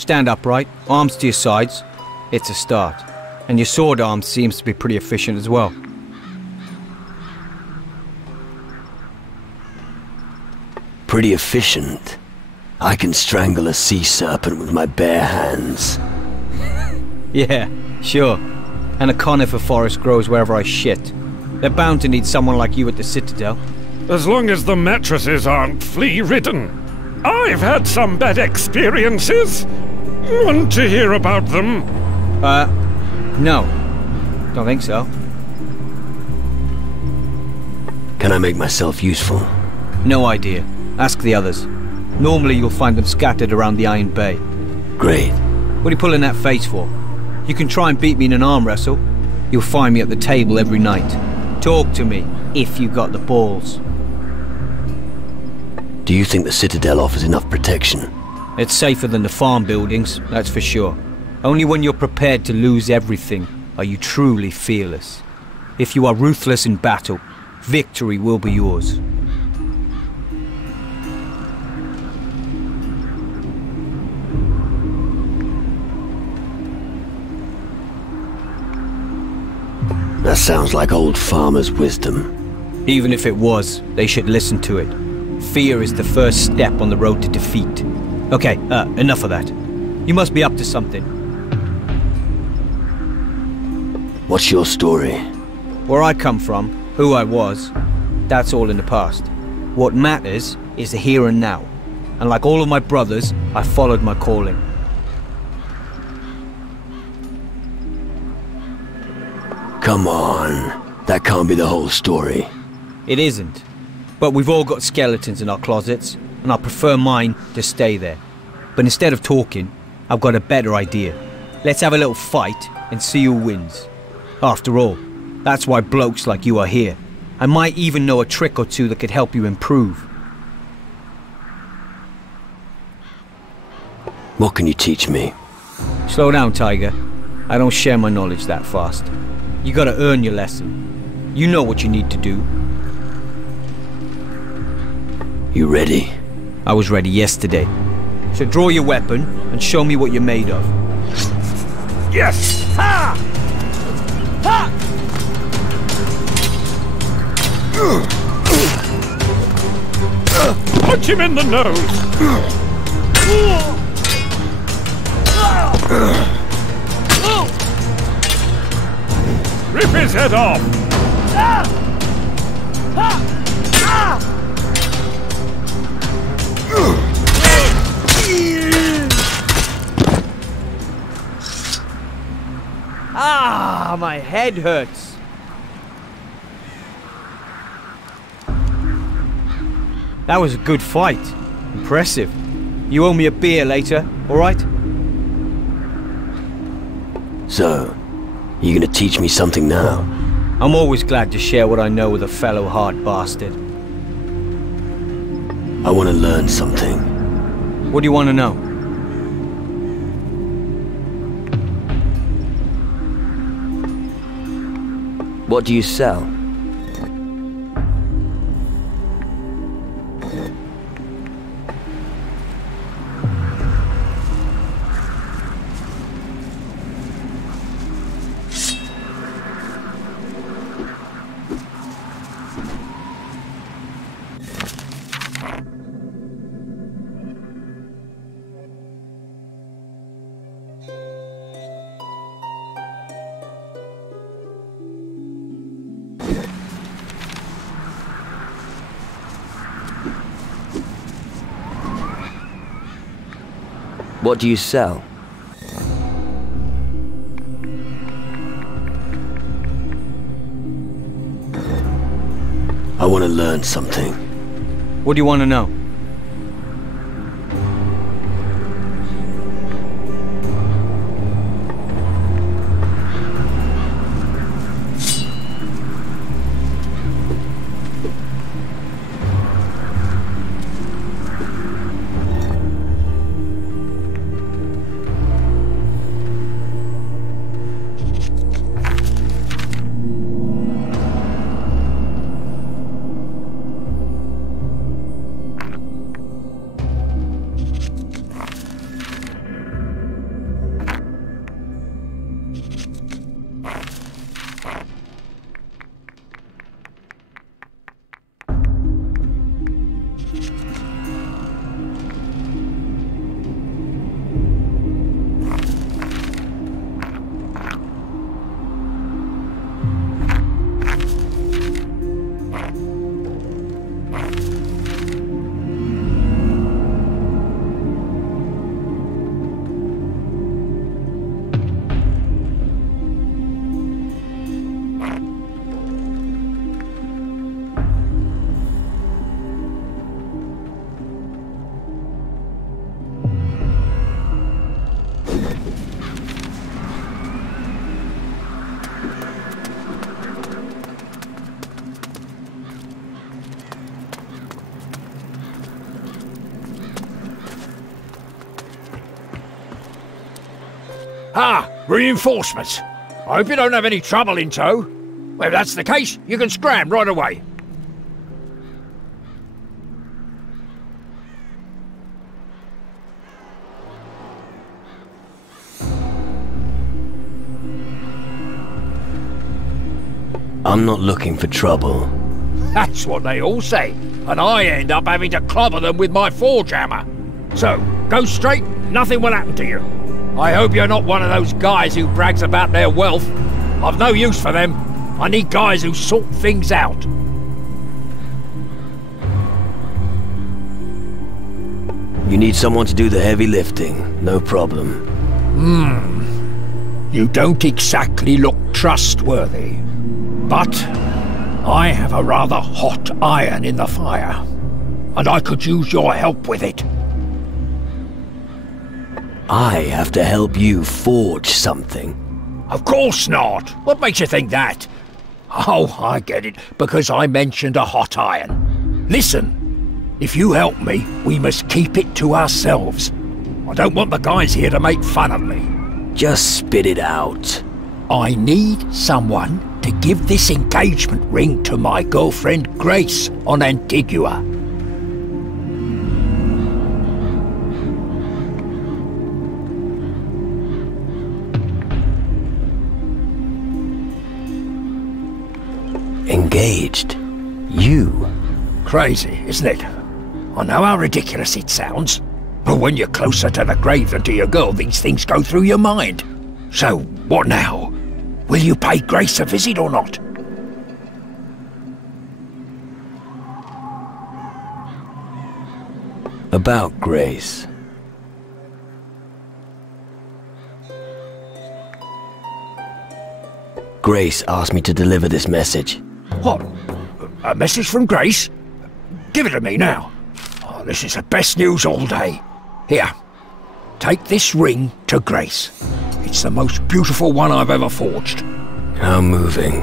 Stand upright, arms to your sides. It's a start. And your sword arm seems to be pretty efficient as well. Pretty efficient? I can strangle a sea serpent with my bare hands. Yeah, sure. And a conifer forest grows wherever I shit. They're bound to need someone like you at the Citadel. As long as the mattresses aren't flea-ridden. I've had some bad experiences. Want to hear about them? No. Don't think so. Can I make myself useful? No idea. Ask the others. Normally you'll find them scattered around the Iron Bay. Great. What are you pulling that face for? You can try and beat me in an arm wrestle. You'll find me at the table every night. Talk to me, if you got the balls. Do you think the Citadel offers enough protection? It's safer than the farm buildings, that's for sure. Only when you're prepared to lose everything are you truly fearless. If you are ruthless in battle, victory will be yours. That sounds like old farmer's wisdom. Even if it was, they should listen to it. Fear is the first step on the road to defeat. Okay, enough of that. You must be up to something. What's your story? Where I come from, who I was, that's all in the past. What matters is the here and now. And like all of my brothers, I followed my calling. Come on. That can't be the whole story. It isn't. But we've all got skeletons in our closets, and I prefer mine to stay there. But instead of talking, I've got a better idea. Let's have a little fight and see who wins. After all, that's why blokes like you are here. I might even know a trick or two that could help you improve. What can you teach me? Slow down, Tiger. I don't share my knowledge that fast. You gotta earn your lesson. You know what you need to do. You ready? I was ready yesterday. So draw your weapon and show me what you're made of. Yes! Ha! Ha! Punch him in the nose! Rip his head off! Ah, my head hurts. That was a good fight. Impressive. You owe me a beer later, all right? So, you gonna teach me something now? I'm always glad to share what I know with a fellow hard bastard. I want to learn something. What do you want to know? What do you sell? What do you sell? I want to learn something. What do you want to know? Ah, reinforcements. I hope you don't have any trouble in tow. Well, if that's the case, you can scram right away. I'm not looking for trouble. That's what they all say, and I end up having to clobber them with my forge hammer. So, go straight, nothing will happen to you. I hope you're not one of those guys who brags about their wealth. I've no use for them. I need guys who sort things out. You need someone to do the heavy lifting, no problem. You don't exactly look trustworthy. But I have a rather hot iron in the fire, and I could use your help with it. I have to help you forge something. Of course not. What makes you think that? Oh, I get it, because I mentioned a hot iron. Listen, if you help me, we must keep it to ourselves. I don't want the guys here to make fun of me. Just spit it out. I need someone to give this engagement ring to my girlfriend Grace on Antigua. Engaged? You? Crazy, isn't it? I know how ridiculous it sounds, but when you're closer to the grave than to your girl, these things go through your mind. So, what now? Will you pay Grace a visit or not? About Grace. Grace asked me to deliver this message. What? A message from Grace? Give it to me now. Oh, this is the best news all day. Here, take this ring to Grace. It's the most beautiful one I've ever forged. How moving.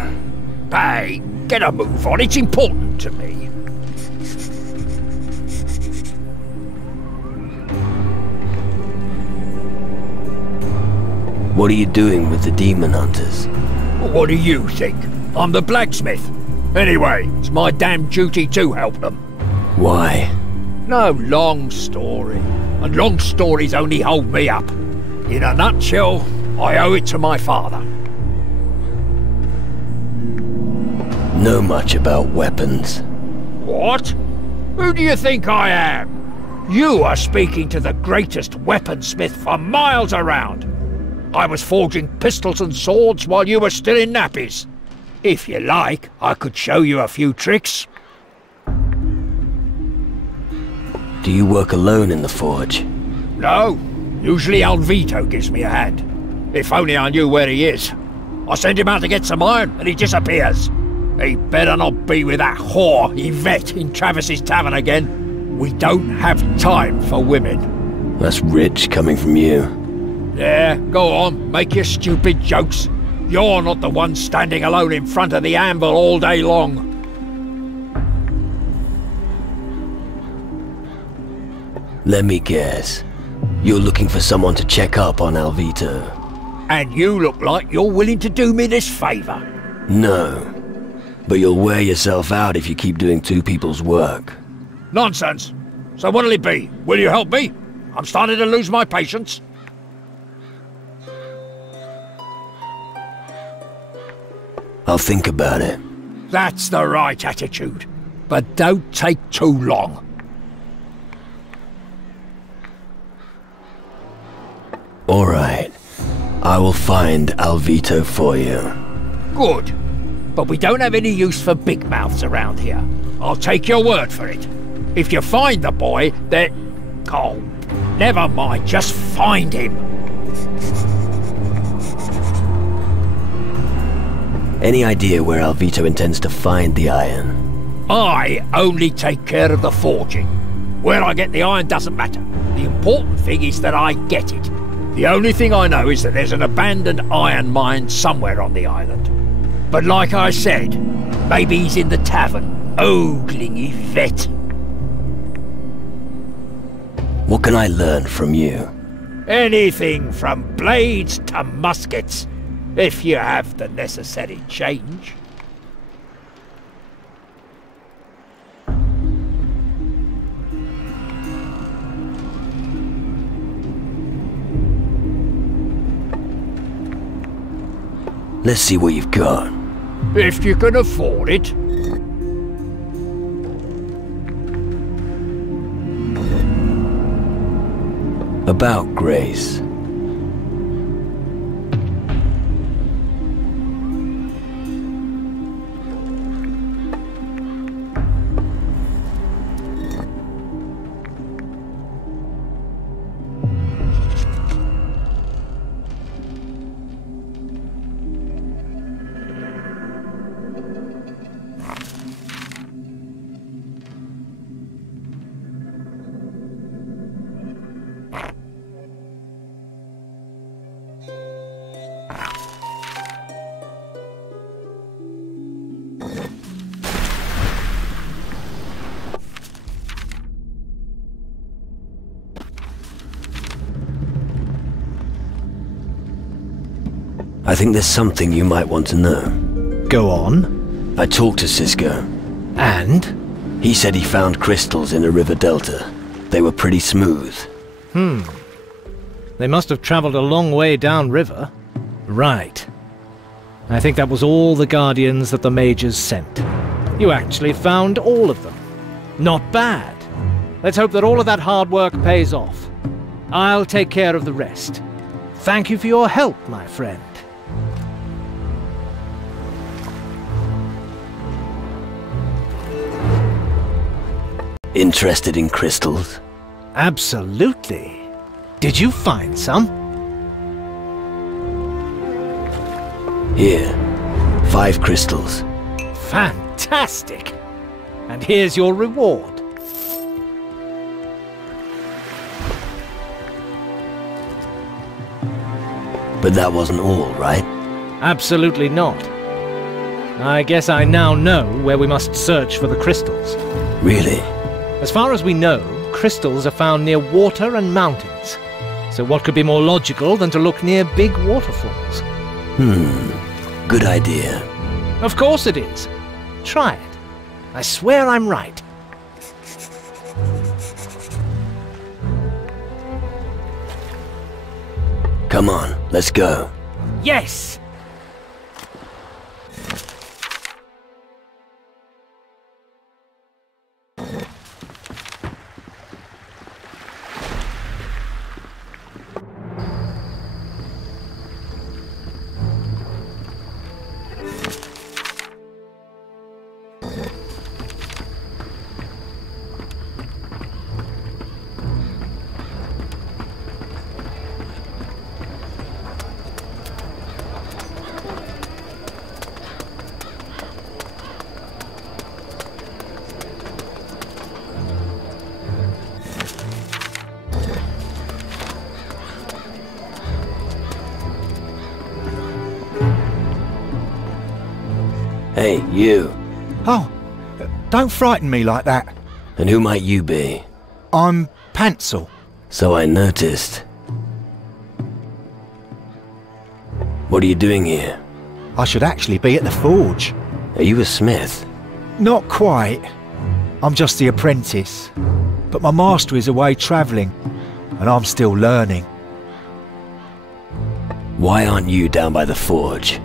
Hey, get a move on. It's important to me. What are you doing with the demon hunters? What do you think? I'm the blacksmith. Anyway, it's my damn duty to help them. Why? No long story. And long stories only hold me up. In a nutshell, I owe it to my father. Know much about weapons? What? Who do you think I am? You are speaking to the greatest weaponsmith for miles around. I was forging pistols and swords while you were still in nappies. If you like, I could show you a few tricks. Do you work alone in the forge? No. Usually Alvito gives me a hand. If only I knew where he is. I send him out to get some iron and he disappears. He better not be with that whore Yvette in Travis's tavern again. We don't have time for women. That's rich coming from you. Yeah, go on, make your stupid jokes. You're not the one standing alone in front of the anvil all day long. Let me guess. You're looking for someone to check up on Alvito. And you look like you're willing to do me this favor. No. But you'll wear yourself out if you keep doing two people's work. Nonsense. So what'll it be? Will you help me? I'm starting to lose my patience. I'll think about it. That's the right attitude. But don't take too long. All right. I will find Alvito for you. Good. But we don't have any use for big mouths around here. I'll take your word for it. If you find the boy, then... Oh, never mind. Just find him. Any idea where Alvito intends to find the iron? I only take care of the forging. Where I get the iron doesn't matter. The important thing is that I get it. The only thing I know is that there's an abandoned iron mine somewhere on the island. But like I said, maybe he's in the tavern, ogling Yvette. What can I learn from you? Anything from blades to muskets, if you have the necessary change. Let's see what you've got. If you can afford it. About Grace. I think there's something you might want to know. Go on. I talked to Cisco. And? He said he found crystals in a river delta. They were pretty smooth. They must have traveled a long way downriver. Right. I think that was all the Guardians that the Mages sent. You actually found all of them. Not bad. Let's hope that all of that hard work pays off. I'll take care of the rest. Thank you for your help, my friend. Interested in crystals? Absolutely. Did you find some? Here. 5 crystals. Fantastic! And here's your reward. But that wasn't all, right? Absolutely not. I guess I now know where we must search for the crystals. Really? As far as we know, crystals are found near water and mountains. So what could be more logical than to look near big waterfalls? Good idea. Of course it is. Try it. I swear I'm right. Come on, let's go. Yes! Hey, you. Oh, don't frighten me like that. And who might you be? I'm Pansel. So I noticed. What are you doing here? I should actually be at the forge. Are you a smith? Not quite. I'm just the apprentice. But my master is away travelling, and I'm still learning. Why aren't you down by the forge?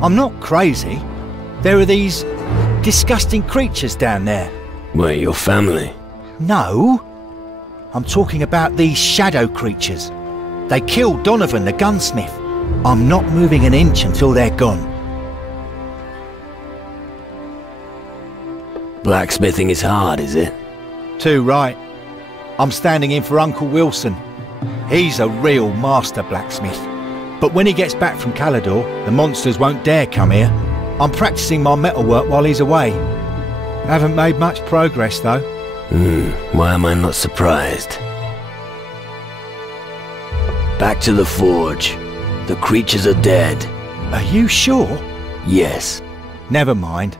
I'm not crazy. There are these disgusting creatures down there. Where, your family? No. I'm talking about these shadow creatures. They killed Donovan the gunsmith. I'm not moving an inch until they're gone. Blacksmithing is hard, is it? Too right. I'm standing in for Uncle Wilson. He's a real master blacksmith. But when he gets back from Calador, the monsters won't dare come here. I'm practicing my metalwork while he's away. Haven't made much progress, though. Why am I not surprised? Back to the forge. The creatures are dead. Are you sure? Yes. Never mind.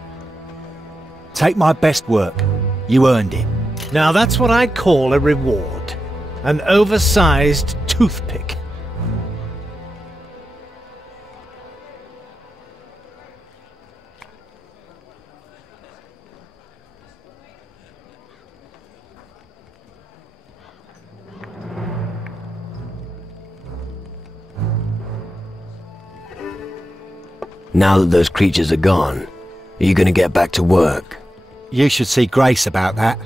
Take my best work. You earned it. Now that's what I'd call a reward. An oversized toothpick. Now that those creatures are gone, are you gonna get back to work? You should see Grace about that.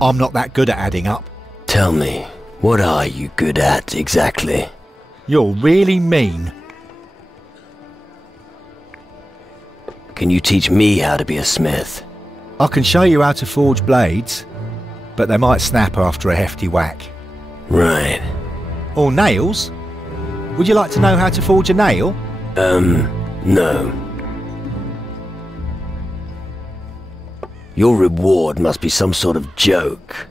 I'm not that good at adding up. Tell me, what are you good at exactly? You're really mean. Can you teach me how to be a smith? I can show you how to forge blades, but they might snap after a hefty whack. Right. Or nails? Would you like to know how to forge a nail? No. Your reward must be some sort of joke.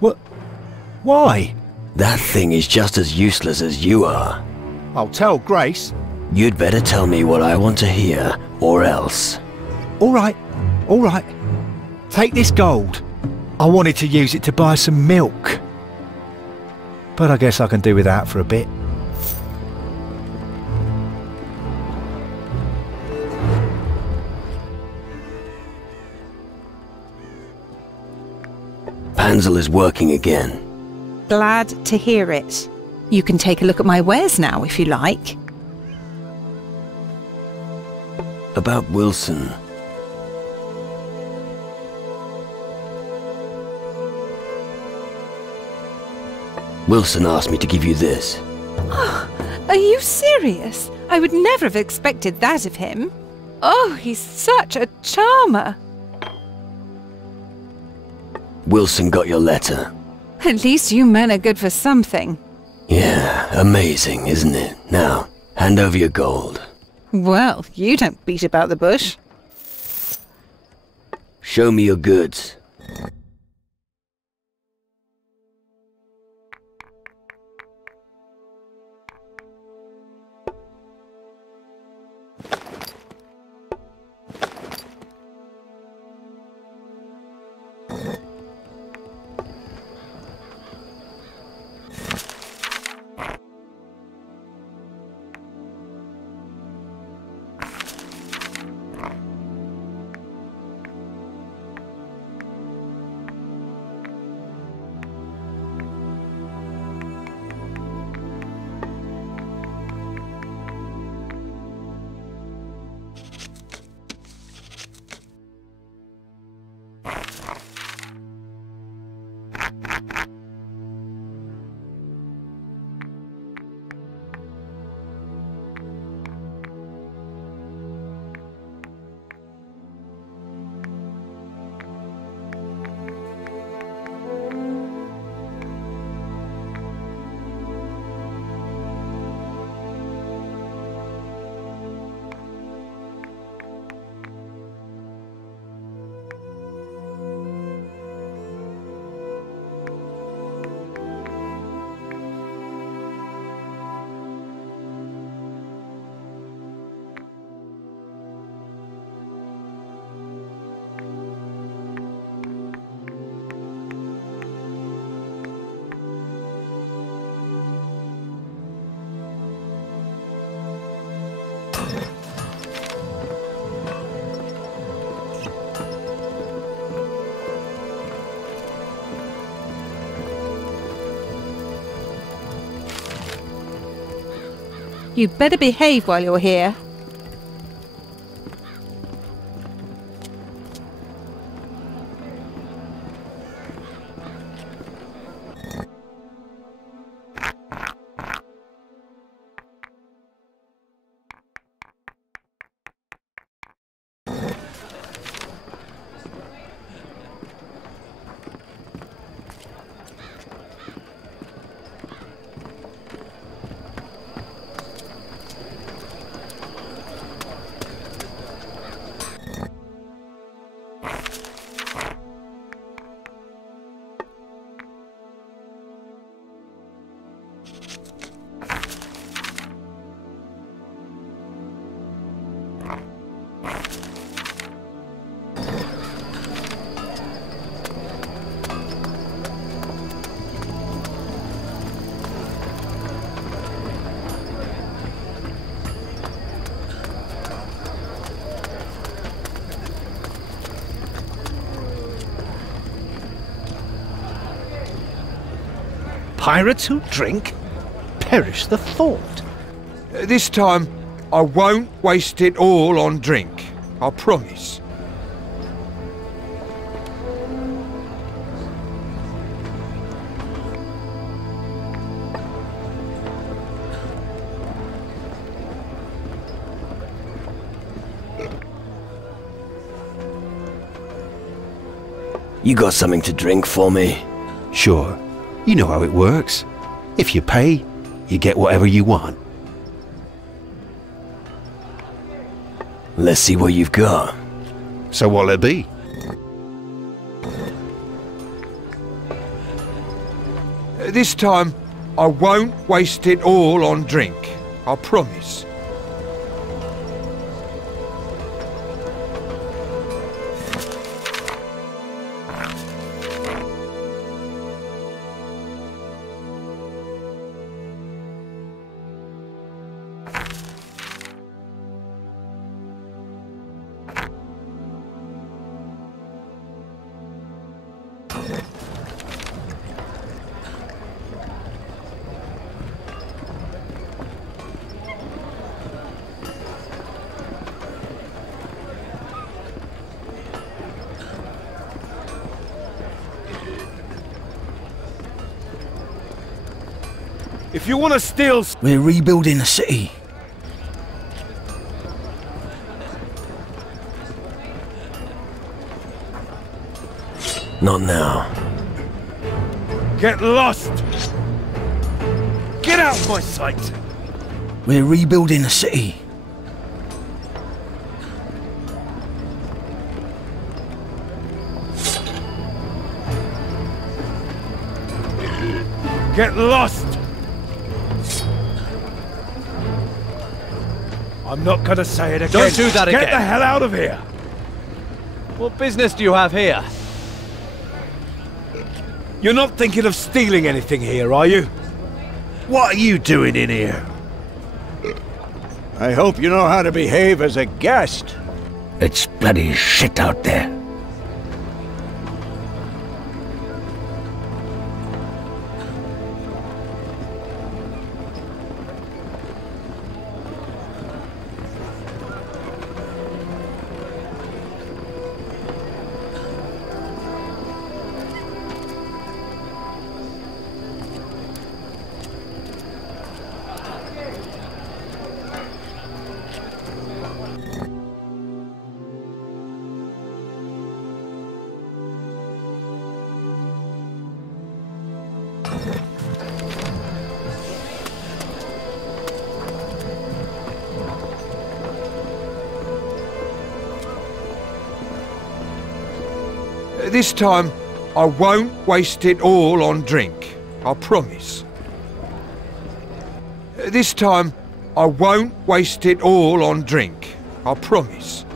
What? Why? That thing is just as useless as you are. I'll tell Grace. You'd better tell me what I want to hear, or else. All right. Take this gold. I wanted to use it to buy some milk. But I guess I can do without for a bit. Panzel is working again. Glad to hear it. You can take a look at my wares now, if you like. About Wilson. Wilson asked me to give you this. Oh, are you serious? I would never have expected that of him. Oh, he's such a charmer. Wilson got your letter. At least you men are good for something. Yeah, amazing, isn't it? Now, hand over your gold. Well, you don't beat about the bush. Show me your goods. You'd better behave while you're here. Pirates who drink? Perish the thought. This time, I won't waste it all on drink. I promise. You got something to drink for me? Sure. You know how it works. If you pay, you get whatever you want. Let's see what you've got. So what'll it be? This time, I won't waste it all on drink. I promise. If you want to steal... We're rebuilding the city. Not now. Get lost! Get out of my sight! We're rebuilding the city. Get lost! I'm not gonna say it again. Don't do that again. Get the hell out of here! What business do you have here? You're not thinking of stealing anything here, are you? What are you doing in here? I hope you know how to behave as a guest. It's bloody shit out there. This time, I won't waste it all on drink. I promise. This time, I won't waste it all on drink. I promise.